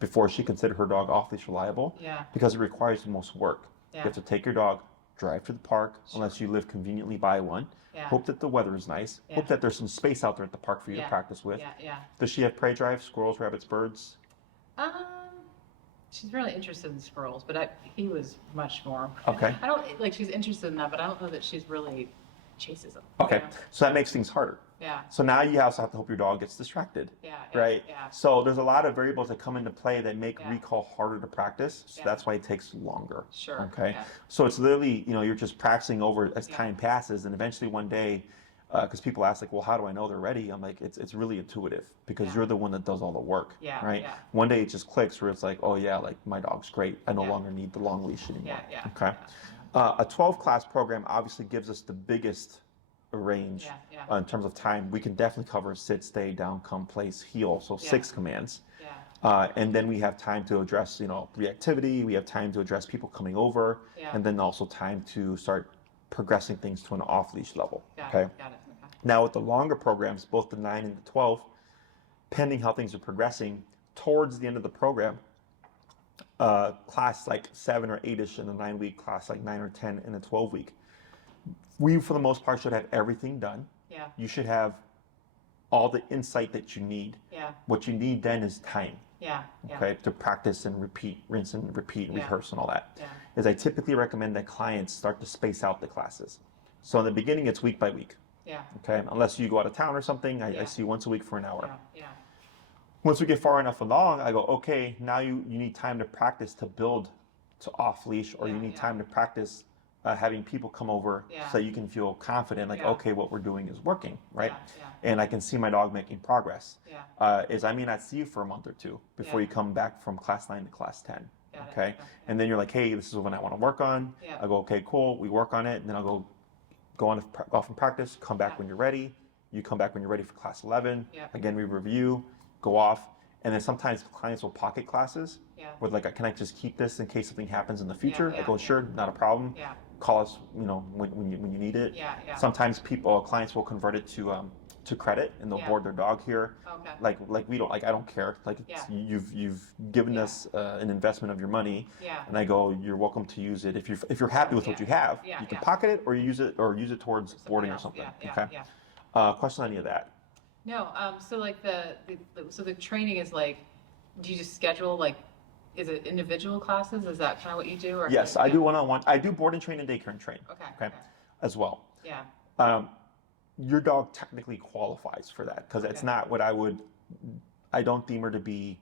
before she considered her dog off-leash reliable. Yeah. Because it requires the most work. Yeah. You have to take your dog, drive to the park, unless you live conveniently by one. Yeah. Hope that the weather is nice. Hope that there's some space out there at the park for you to practice with. Yeah. Does she have prey drive? Squirrels, rabbits, birds? She's really interested in squirrels, but he was much more. Okay. I don't like. She's interested in that, but I don't know that she's really chases them. Okay. You know? So that makes things harder. Yeah. So now you also have to hope your dog gets distracted. Yeah. Right? Yeah. So there's a lot of variables that come into play that make recall harder to practice. So Yeah. that's why it takes longer. Sure. Okay. Yeah. So it's literally, you're just practicing over as time passes, and eventually one day, because people ask like, well, how do I know they're ready? I'm like, it's really intuitive because you're the one that does all the work. Yeah. Right. Yeah. One day it just clicks where it's like, oh yeah, like my dog's great. I no longer need the long leash anymore. Yeah. Okay. A 12-class program obviously gives us the biggest range in terms of time. We can definitely cover sit, stay, down, come, place, heal. So 6 commands. Yeah. And then we have time to address, reactivity. We have time to address people coming over, and then also time to start progressing things to an off-leash level. Got Okay. it. Okay. Now with the longer programs, both the 9 and the 12, pending how things are progressing, towards the end of the program, class like 7 or 8ish in the 9-week, class like 9 or 10 in the 12-week, we for the most part should have everything done. Yeah. You should have all the insight that you need. Yeah. What you need then is time. Yeah. Okay, to practice and repeat, rinse and repeat, and rehearse and all that. Yeah. Is I typically recommend that clients start to space out the classes. So in the beginning, it's week by week. Yeah. Okay, unless you go out of town or something, I see you once a week for an hour. Yeah. Once we get far enough along, I go, okay, now you need time to practice to build to off leash, or you need time to practice having people come over so you can feel confident, like, okay, what we're doing is working, right? And I can see my dog making progress. Is I may not see you for a month or 2 before you come back from class 9 to class 10. Okay, and then you're like, hey, this is what I want to work on. I go, okay, cool, we work on it, and then I'll go off and practice, come back when you're ready. You come back when you're ready for class 11. Again, we review, go off, and then sometimes clients will pocket classes with like, can I just keep this in case something happens in the future? I go, sure, not a problem. Call us, when you need it. Sometimes clients will convert it to credit, and they'll board their dog here. Like we don't, like, I don't care. Like you've given us an investment of your money, and I go, you're welcome to use it. If you're happy with what you have, you can pocket it or use it towards boarding or something. Okay. Question on any of that? No. So like the training is like, do you just schedule like? Is it individual classes? Is that kind of what you do? Or Yes, I do one-on-one. I do board and train and daycare and train. Okay. As well. Yeah. Your dog technically qualifies for that because it's not what I don't deem her to be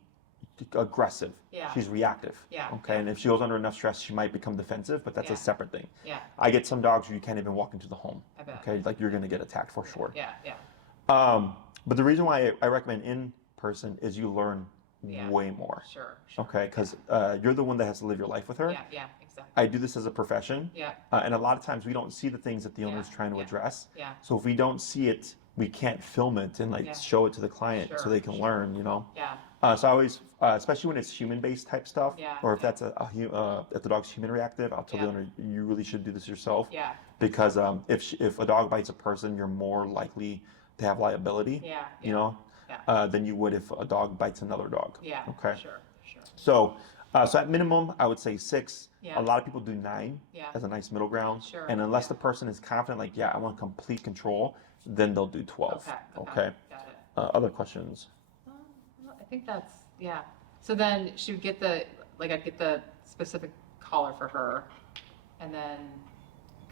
aggressive. Yeah. She's reactive. Yeah. Okay. And if she goes under enough stress, she might become defensive, but that's a separate thing. Yeah. I get some dogs where you can't even walk into the home. I bet. Okay. Like you're going to get attacked for sure. Yeah. But the reason why I recommend in person is you learn Yeah. way more. Sure. Okay, because you're the one that has to live your life with her. Yeah, yeah, exactly. I do this as a profession. Yeah. And a lot of times we don't see the things that the owner is trying to address. Yeah. So if we don't see it, we can't film it and like show it to the client so they can learn, you know? Yeah. So I always, especially when it's human-based type stuff, Yeah, or if that's if the dog's human reactive, I'll tell the owner, you really should do this yourself. Yeah. Because if a dog bites a person, you're more likely to have liability, you know, than you would if a dog bites another dog. Yeah. Okay. Sure. So at minimum, I would say 6. Yeah. A lot of people do 9 as a nice middle ground. Sure. And unless the person is confident, like, yeah, I want complete control, then they'll do 12. Okay. Got it. Other questions? I think that's, So then she would get I'd get the specific collar for her and then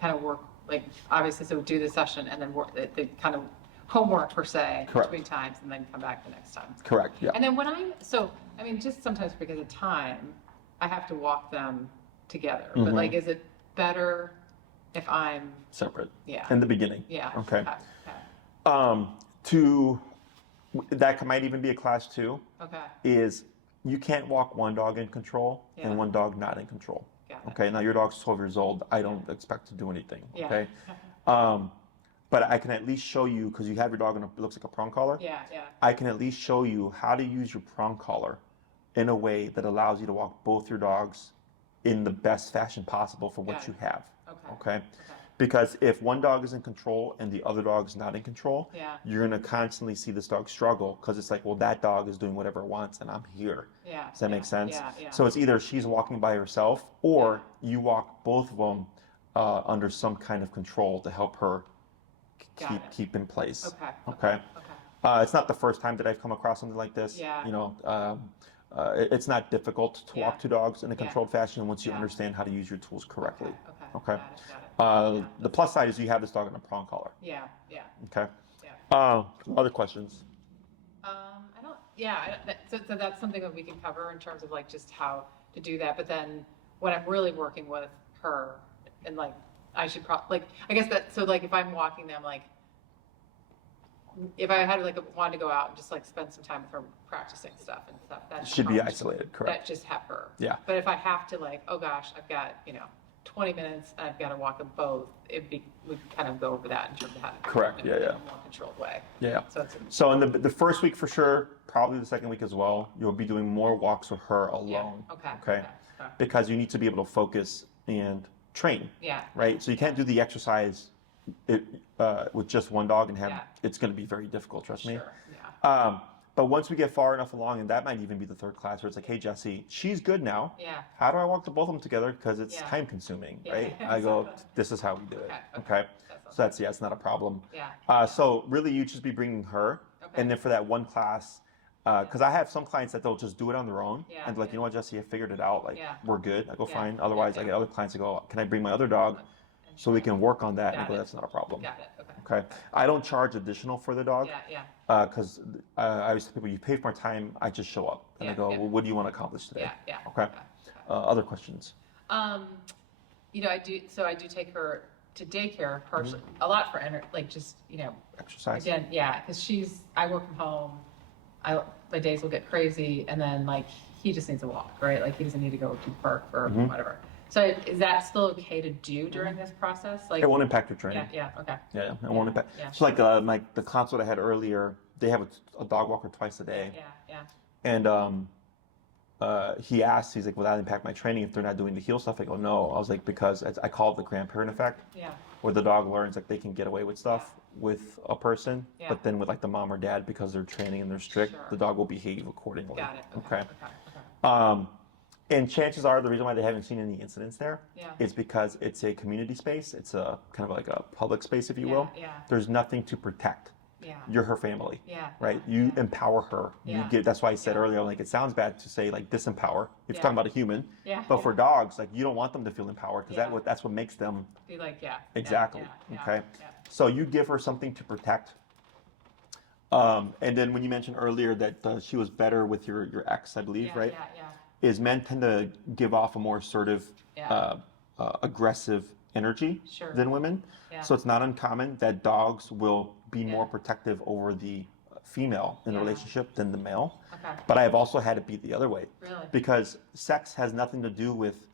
kind of work, like, obviously, so do the session and then work the kind of homework per se between times and then come back the next time. Correct. Yeah. And then just sometimes because of time, I have to walk them together. Mm-hmm. But like, is it better if I'm separate? Yeah. In the beginning. Yeah. Okay. That might even be a class 2. Okay. Is you can't walk one dog in control and one dog not in control. Okay. Now your dog's 12 years old. I don't expect to do anything. Okay. But I can at least show you, because you have your dog in it looks like a prong collar. Yeah. I can at least show you how to use your prong collar in a way that allows you to walk both your dogs in the best fashion possible for what you have. Okay. Because if one dog is in control and the other dog is not in control, you're going to constantly see this dog struggle, because it's like, well, that dog is doing whatever it wants and I'm here. Does that make sense? So it's either she's walking by herself or you walk both of them under some kind of control to help her keep in place. Okay. It's not the first time that I've come across something like this. You know, it's not difficult to walk 2 dogs in a controlled fashion once you understand how to use your tools correctly. Okay. The plus side is you have this dog in a prong collar. Yeah. Okay. Other questions? I don't. So that's something that we can cover in terms of like just how to do that. But then when I'm really working with her, and like I should probably I guess that, so like if I'm walking them, like if I had wanted to go out and just like spend some time with her practicing stuff and stuff, that should be isolated. Correct. That just have her. Yeah. But if I have to oh gosh, I've got 20 minutes and I've got to walk them both, we'd kind of go over that in terms of how to do it in a more controlled way. Yeah. So in the first week for sure, probably the second week as well, you'll be doing more walks with her alone. Okay. Because you need to be able to focus and train. Right. So you can't do the exercise with just one dog and have it's going to be very difficult. Trust me. But once we get far enough along, and that might even be the 3rd class, where it's like, hey, Jesse, she's good now. How do I walk the both of them together? Because it's time consuming, right? I go, this is how we do it. Okay. So it's not a problem. So really, you just be bringing her, and then for that one class, because I have some clients that they'll just do it on their own, and you know what, Jesse, I figured it out. We're good. I go, fine. Otherwise, I get other clients that go, can I bring my other dog so we can work on that? And I go, that's not a problem. Okay. I don't charge additional for the dog. Because I always tell people, you pay for my time, I just show up. And I go, well, what do you want to accomplish today? Okay. Other questions? I do take her to daycare partially, a lot for just, exercise. Again, because I work from home. My days will get crazy, and then he just needs a walk, right? He doesn't need to go to the park or whatever. So is that still okay to do during this process? It won't impact your training. Okay. Yeah, it won't impact. So the consult I had earlier, they have a dog walker twice a day. And he asked, he's like, will that impact my training if they're not doing the heel stuff? I go, no. I was like, because I call it the grandparent effect. Where the dog learns they can get away with stuff with a person, but then with the mom or dad, because they're training and they're strict, the dog will behave accordingly. Got it. Okay. And chances are the reason why they haven't seen any incidents there is because it's a community space. It's a kind of like a public space, if you will. There's nothing to protect. You're her family, right? You empower her. You give. That's why I said earlier, it sounds bad to say disempower if you're talking about a human. But for dogs, you don't want them to feel empowered, because that's what makes them. Be exactly. Okay. So you give her something to protect. And then when you mentioned earlier that she was better with your ex, I believe, right? Is men tend to give off a more assertive, aggressive energy than women. So it's not uncommon that dogs will be more protective over the female in the Yeah. relationship than the male. Okay. But I've also had it be the other way. Really? Because sex has nothing to do with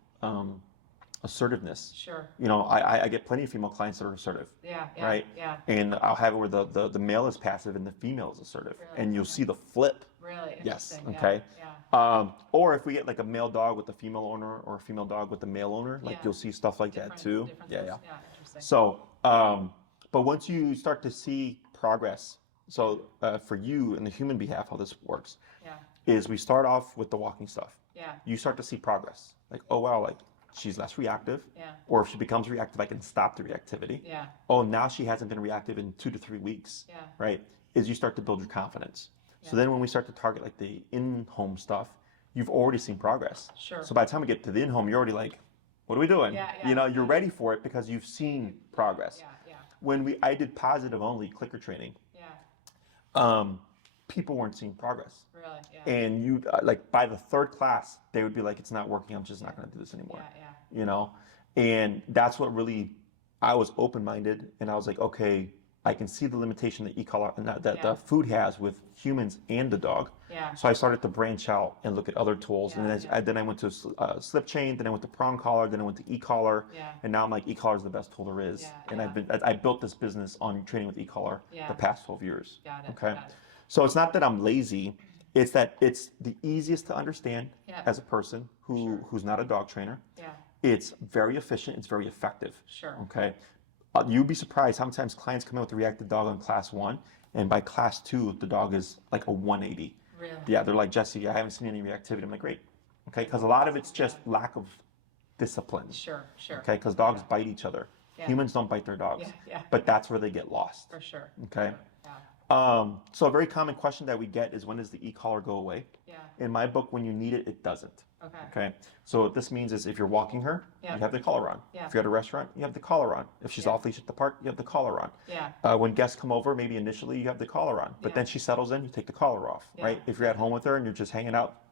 assertiveness. Sure. You know, I get plenty of female clients that are assertive. Yeah. Yeah. Right? Yeah. And I'll have it where the male is passive and the female is assertive. Really? And you'll see the flip. Really Yes. interesting. Okay. Yeah. Or if we get like a male dog with a female owner or a female dog with a male owner, like Yeah. you'll see stuff like that too. Yeah. Yeah. Yeah. Interesting. So, but once you start to see progress, so for you in the human behalf, how this works Yeah. is we start off with the walking stuff. Yeah. You start to see progress. Like, oh wow, like she's less reactive. Yeah. Or if she becomes reactive, I can stop the reactivity. Yeah. Oh, now she hasn't been reactive in 2 to 3 weeks. Yeah. Right? Is you start to build your confidence. So Yeah. then when we start to target like the in-home stuff, you've already seen progress. Sure. So by the time we get to the in-home, you're already like, what are we doing? Yeah, yeah. You know, you're ready for it because you've seen progress. Yeah. Yeah. When I did positive only clicker training, Yeah. people weren't seeing progress. Really. Yeah. And you like by the 3rd class, they would be like, it's not working. I'm just not going to do this anymore. Yeah. Yeah. You know, and that's what really, I was open-minded and I was like, okay, I can see the limitation that e-collar that Yeah. the food has with humans and the dog. Yeah. So I started to branch out and look at other tools, and Yeah, then I went to slip chain, then I went to prong collar, then I went to e-collar, Yeah. and now I'm like e-collar is the best tool there is. Yeah, And yeah. I built this business on training with e-collar Yeah. the past 12 years. Got it. Okay, Got it. so it's not that I'm lazy; it's that it's the easiest to understand Yeah. as a person who's not a dog trainer. Yeah. It's very efficient. It's very effective. Sure. Okay. You'd be surprised how many times clients come in with a reactive dog on class 1, and by class 2, the dog is like a 180. Really. Yeah, they're like, Jesse, I haven't seen any reactivity. I'm like, great. Okay, because a lot of it's just lack of discipline. Sure. Sure. Okay, because dogs bite each other. Yeah. Humans don't bite their dogs. Yeah. Yeah. But that's where they get lost. For sure. Okay. Yeah. So a very common question that we get is, when does the e-collar go away? Yeah. In my book, when you need it, it doesn't. Okay. Okay, so what this means is if you're walking her, Yeah. you have the collar on. Yeah. If you're at a restaurant, you have the collar on. If she's Yeah. off leash at the park, you have the collar on. Yeah. When guests come over, maybe initially you have the collar on, but Yeah. then she settles in, you take the collar off, Yeah. right? If you're at home with her and you're just hanging out,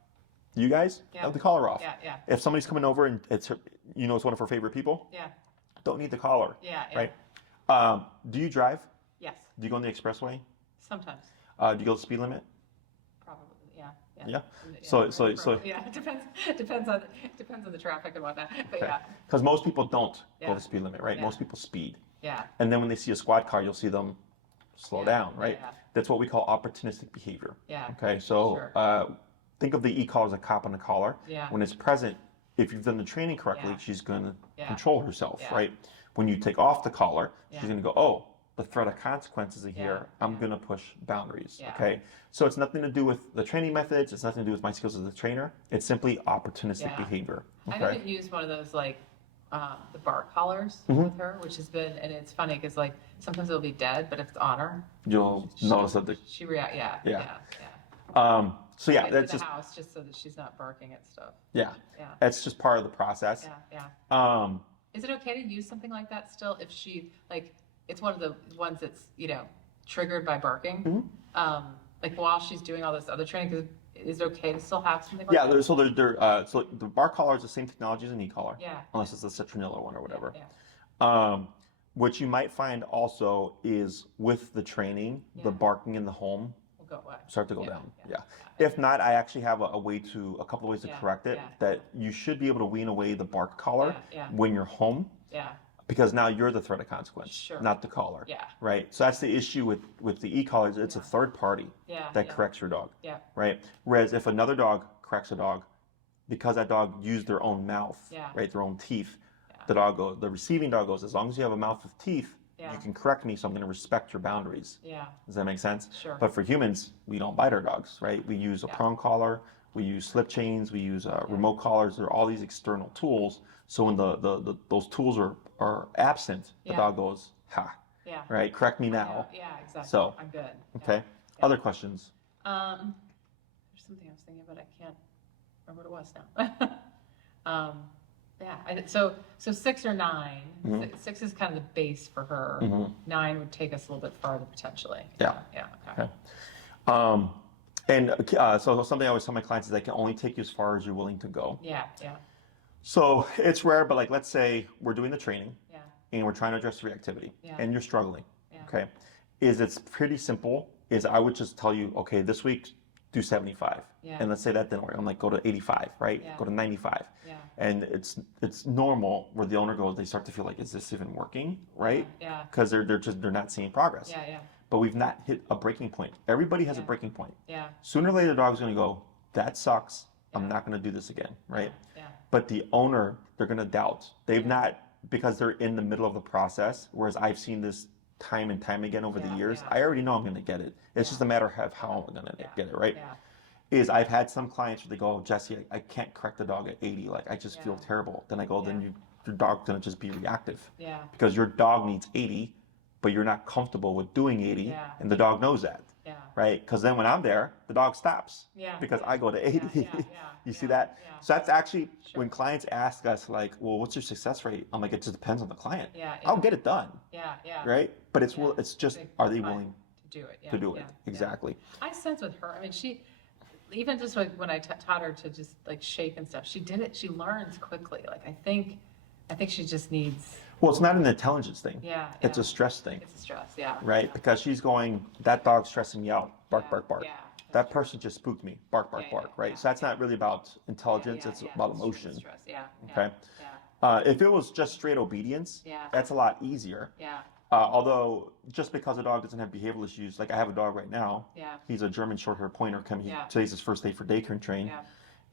you guys Yeah. have the collar off. Yeah. Yeah. If somebody's coming over and it's her, you know, it's one of her favorite people, Yeah. don't need the collar, Yeah. Yeah. right? Do you drive? Yes. Do you go on the expressway? Sometimes. Do you go the speed limit? Probably. Yeah. Yeah. So yeah. Depends on the traffic and whatnot. But yeah. Because most people don't go Yeah. the speed limit, right? Yeah. Most people speed. Yeah. And then when they see a squad car, you'll see them slow Yeah, down, right? yeah. That's what we call opportunistic behavior. Yeah. Okay, so Sure. think of the e-collar as a cop on the collar. Yeah. When it's present, if you've done the training correctly, Yeah. she's going to Yeah. control herself, Yeah. right? When you take off the collar, Yeah. she's going to go, oh, the threat of consequences are here. Yeah. I'm Yeah. going to push boundaries, Yeah. okay? So it's nothing to do with the training methods. It's nothing to do with my skills as a trainer. It's simply opportunistic Yeah. behavior, I've okay? even used one of those like the bark collars Mm-hmm. with her, which has been, and it's funny because like sometimes it'll be dead, but if it's on her, You'll notice that the she react. Yeah. Yeah. Yeah. so yeah, Into that's the just house just so that she's not barking at stuff. yeah, Yeah. that's just part of the process. Yeah. Yeah. Um, Is it okay to use something like that still if she like it's one of the ones that's triggered by barking? Mm-hmm. Like while she's doing all this other training, is it okay to still have something like Yeah, that? so the bar collar is the same technology as an e-collar, Yeah. unless it's a citronella one or whatever. Yeah. What you might find also is with the training, the Yeah. barking in the home We'll go away. start to go Yeah, down. yeah, Yeah. If not, I actually have a couple of ways to Yeah, correct it. yeah. That you should be able to wean away the bark collar Yeah, yeah. when you're home, Yeah. because now you're the threat of consequence, Sure. not the collar. Yeah. Right. So that's the issue with the e-collars. It's a third party Yeah. that yeah. corrects your dog. Yeah. Right? Whereas if another dog corrects a dog, because that dog used their own mouth, Yeah. right, their own teeth, Yeah. the receiving dog goes, as long as you have a mouth with teeth, Yeah. you can correct me, so I'm going to respect your boundaries. Yeah. Does that make sense? Sure. But for humans, we don't bite our dogs, right? We use a Yeah. prong collar, we use slip chains, we use remote collars. There are all these external tools. So when those tools are absent, the Yeah. dog goes, ha, Yeah. right? Correct me now. Yeah. Exactly. So, I'm good. Okay. Yeah. Other questions? There's something I was thinking, but I can't remember what it was now. Yeah. So 6 or 9. Mhm. 6 is kind of the base for her. Mhm. 9 would take us a little bit farther potentially. Yeah. Yeah. Okay. So something I always tell my clients is I can only take you as far as you're willing to go. Yeah. Yeah. So it's rare, but like let's say we're doing the training Yeah. and we're trying to address reactivity Yeah. and you're struggling. Yeah. Okay. It's pretty simple is I would just tell you, okay, this week do 75. Yeah. And let's say that didn't work. I'm like, go to 85, right? Yeah. Go to 95. Yeah. And it's normal where the owner goes, they start to feel like, is this even working, right? Yeah. Because they're not seeing progress. Yeah, yeah. But we've not hit a breaking point. Everybody has a Yeah. breaking point. Yeah. Sooner or later, the dog's going to go, that sucks. I'm Yeah. not going to do this again, right? Yeah. But the owner, they're going to doubt. They've not, because they're in the middle of the process, whereas I've seen this time and time again over the years. Yeah. I already know I'm going to get it. It's Yeah. just a matter of how I'm going to get it, right? Yeah. Is I've had some clients where they go, Jesse, I can't correct the dog at 80. Like, I just feel Yeah. terrible. Then I go, Yeah. then your dog's going to just be reactive. Yeah. Because your dog needs 80, but you're not comfortable with doing 80, Yeah. and the dog knows that, Yeah. right? Because then when I'm there, the dog stops. Yeah. Because Yeah. I go to 80. Yeah. Yeah. You see Yeah. that? Yeah. So that's actually Sure. when clients ask us, like, well, what's your success rate? I'm like, it just depends on the client. Yeah. I'll get it done, Yeah. Yeah. right? But it's Yeah. it's just, Big are they time willing to do it? Yeah. to do it? Yeah. Exactly. I sense with her, I mean, she, even just like when I taught her to just like shake and stuff, she did it, she learns quickly. Like, I think she just needs, Well, it's not an intelligence thing. yeah. It's yeah. a stress thing, It's a stress, yeah. right? Yeah. Because she's going, that dog's stressing me out. Bark, Yeah, bark, bark. Yeah. That person just spooked me. Bark, bark, Yeah, bark, yeah, right? yeah, So that's not really about intelligence. Yeah, It's yeah, about it's emotion. Stress, yeah. Okay. Yeah. If it was just straight obedience, Yeah. that's a lot easier. Yeah. Although, just because a dog doesn't have behavioral issues, like I have a dog right now, Yeah. he's a German Shorthair Pointer. Yeah. Today's his first day for daycare and train, Yeah.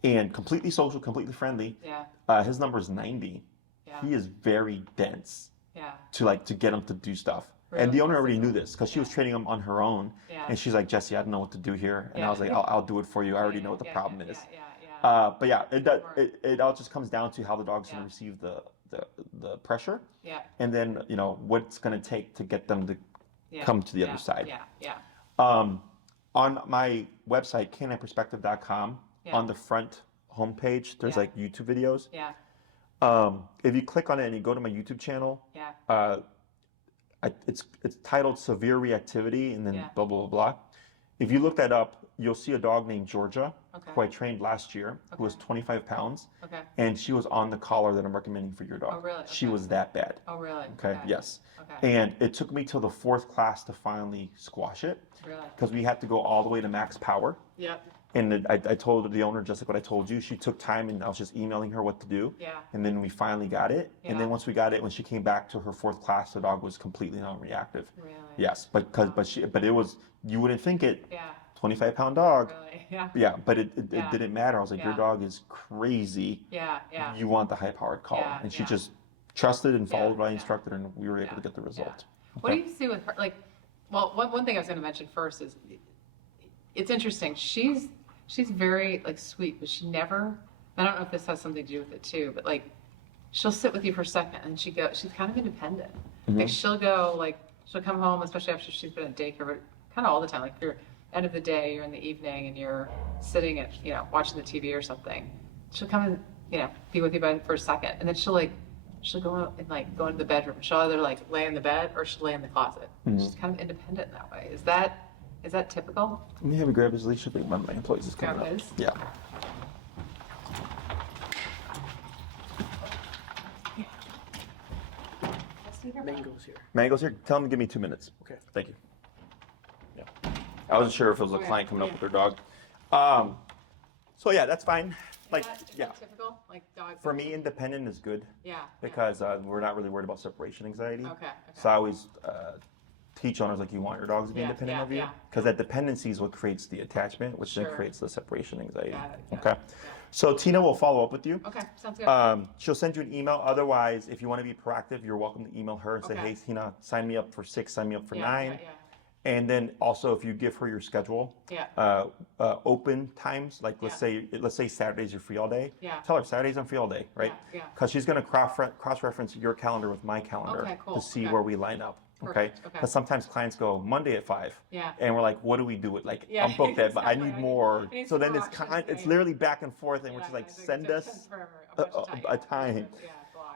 and completely social, completely friendly. Yeah. His number is 90. Yeah. He is very dense Yeah. to get him to do stuff. And Really? the owner already knew this because she was Yeah. training him on her own, Yeah. and she's like, Jesse, I don't know what to do here, and Yeah. I was like, I'll do it for you. I already know what the Yeah, problem yeah, is. Yeah. Yeah. But yeah, Smart. it all just comes down to how the dog's Yeah. going to receive the pressure, Yeah. and then what it's going to take to get them to Yeah. come to the Yeah. other side. Yeah. Yeah. On my website, canineperspective.com, Yeah. on the front homepage, there's Yeah. like YouTube videos. Yeah. If you click on it and you go to my YouTube channel, Yeah. it's titled Severe Reactivity and then Yeah. blah, blah, blah, blah. If you look that up, you'll see a dog named Georgia, Okay. who I trained last year, who was Okay. 25 pounds, Okay. and she was on the collar that I'm recommending for your dog. Oh, really? She Okay. was that bad. Oh, really? Okay, yes. Okay. And it took me till the 4th class to finally squash it Really? because we had to go all the way to max power. Yep. And I told the owner just like what I told you. She took time, and I was just emailing her what to do. Yeah. And then we finally got it. And Yeah. then once we got it, when she came back to her 4th class, the dog was completely non-reactive. Really? Yes, but it was, you wouldn't think it. Yeah. 25-pound dog. Really? Yeah. Yeah, but it Yeah. didn't matter. I was like, your Yeah. dog is crazy. Yeah. Yeah. You want the high-powered collar, Yeah, and she yeah. just trusted and followed what I Yeah. instructed her, and we were able Yeah. to get the result. What do you see with her? Like, well, one thing I was going to mention first is it's interesting. She's very like sweet, but she never. I don't know if this has something to do with it too, but like she'll sit with you for a second and she's kind of independent. Like she'll come home, especially after she's been at daycare, but kind of all the time. Like if you're end of the day, you're in the evening and you're sitting at watching the TV or something. She'll come and be with you for a second, and then she'll go out and like go into the bedroom. She'll either like lay in the bed or she'll lay in the closet. She's kind of independent that way. Is that typical? Let me have a grab his leash. I think one of my employees is coming Grab up. his? Yeah. Mango's here. Mango's here. Tell him to give me 2 minutes. Okay. Thank you. Yeah. I wasn't sure if it was a Oh, yeah. client coming up Yeah. with their dog. So yeah, that's fine. Like, Is yeah. that typical? Like dogs? For me, independent is good Yeah. because we're not really worried about separation anxiety. Okay. So I always teach owners like you want your dogs to be Yeah, independent yeah, of you yeah. because that dependency is what creates the attachment, which then Sure. creates the separation anxiety. Got it, got Okay. it, So Tina will follow up with you. Okay. Sounds good. She'll send you an email. Otherwise, if you want to be proactive, you're welcome to email her and say, Okay. hey, Tina, sign me up for 6, sign me up for Yeah, 9. Yeah. And then also if you give her your schedule, Yeah. open times, like let's say Saturdays you're free all day. Yeah. Tell her Saturdays I'm free all day, right? Yeah, yeah. Because she's going to cross-reference your calendar with my calendar Okay, cool. to see Okay. where we line up. Okay. Perfect, okay. Because sometimes clients go Monday at 5. Yeah. And we're like, what do we do with Yeah, I'm booked that, but I exactly. need more. I need So some then more it's options, it's right? literally back and forth, and we're Yeah, just like, it's send it's us forever, a bunch of time. a time. Yeah.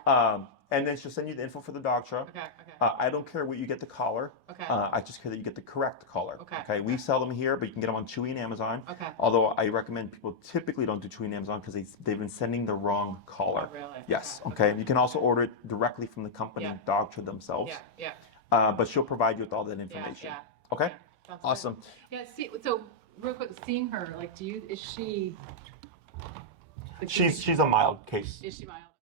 Block. And then she'll send you the info for the dog show. Okay. Okay. I don't care what you get the collar. Okay. I just care that you get the correct collar. Okay, We okay. sell them here, but you can get them on Chewy and Amazon. Okay. Although I recommend people typically don't do Chewy and Amazon because they've been sending the wrong collar. Oh, really? Yes. Okay, Okay. You can also order it directly from the company Yeah. Dog Show themselves. Yeah. Yeah. But she'll provide you with all that Yeah. information. Yeah. Okay. Sounds Awesome. good. Yeah. So real quick, seeing her, like, is she? She's a mild case. Is she mild?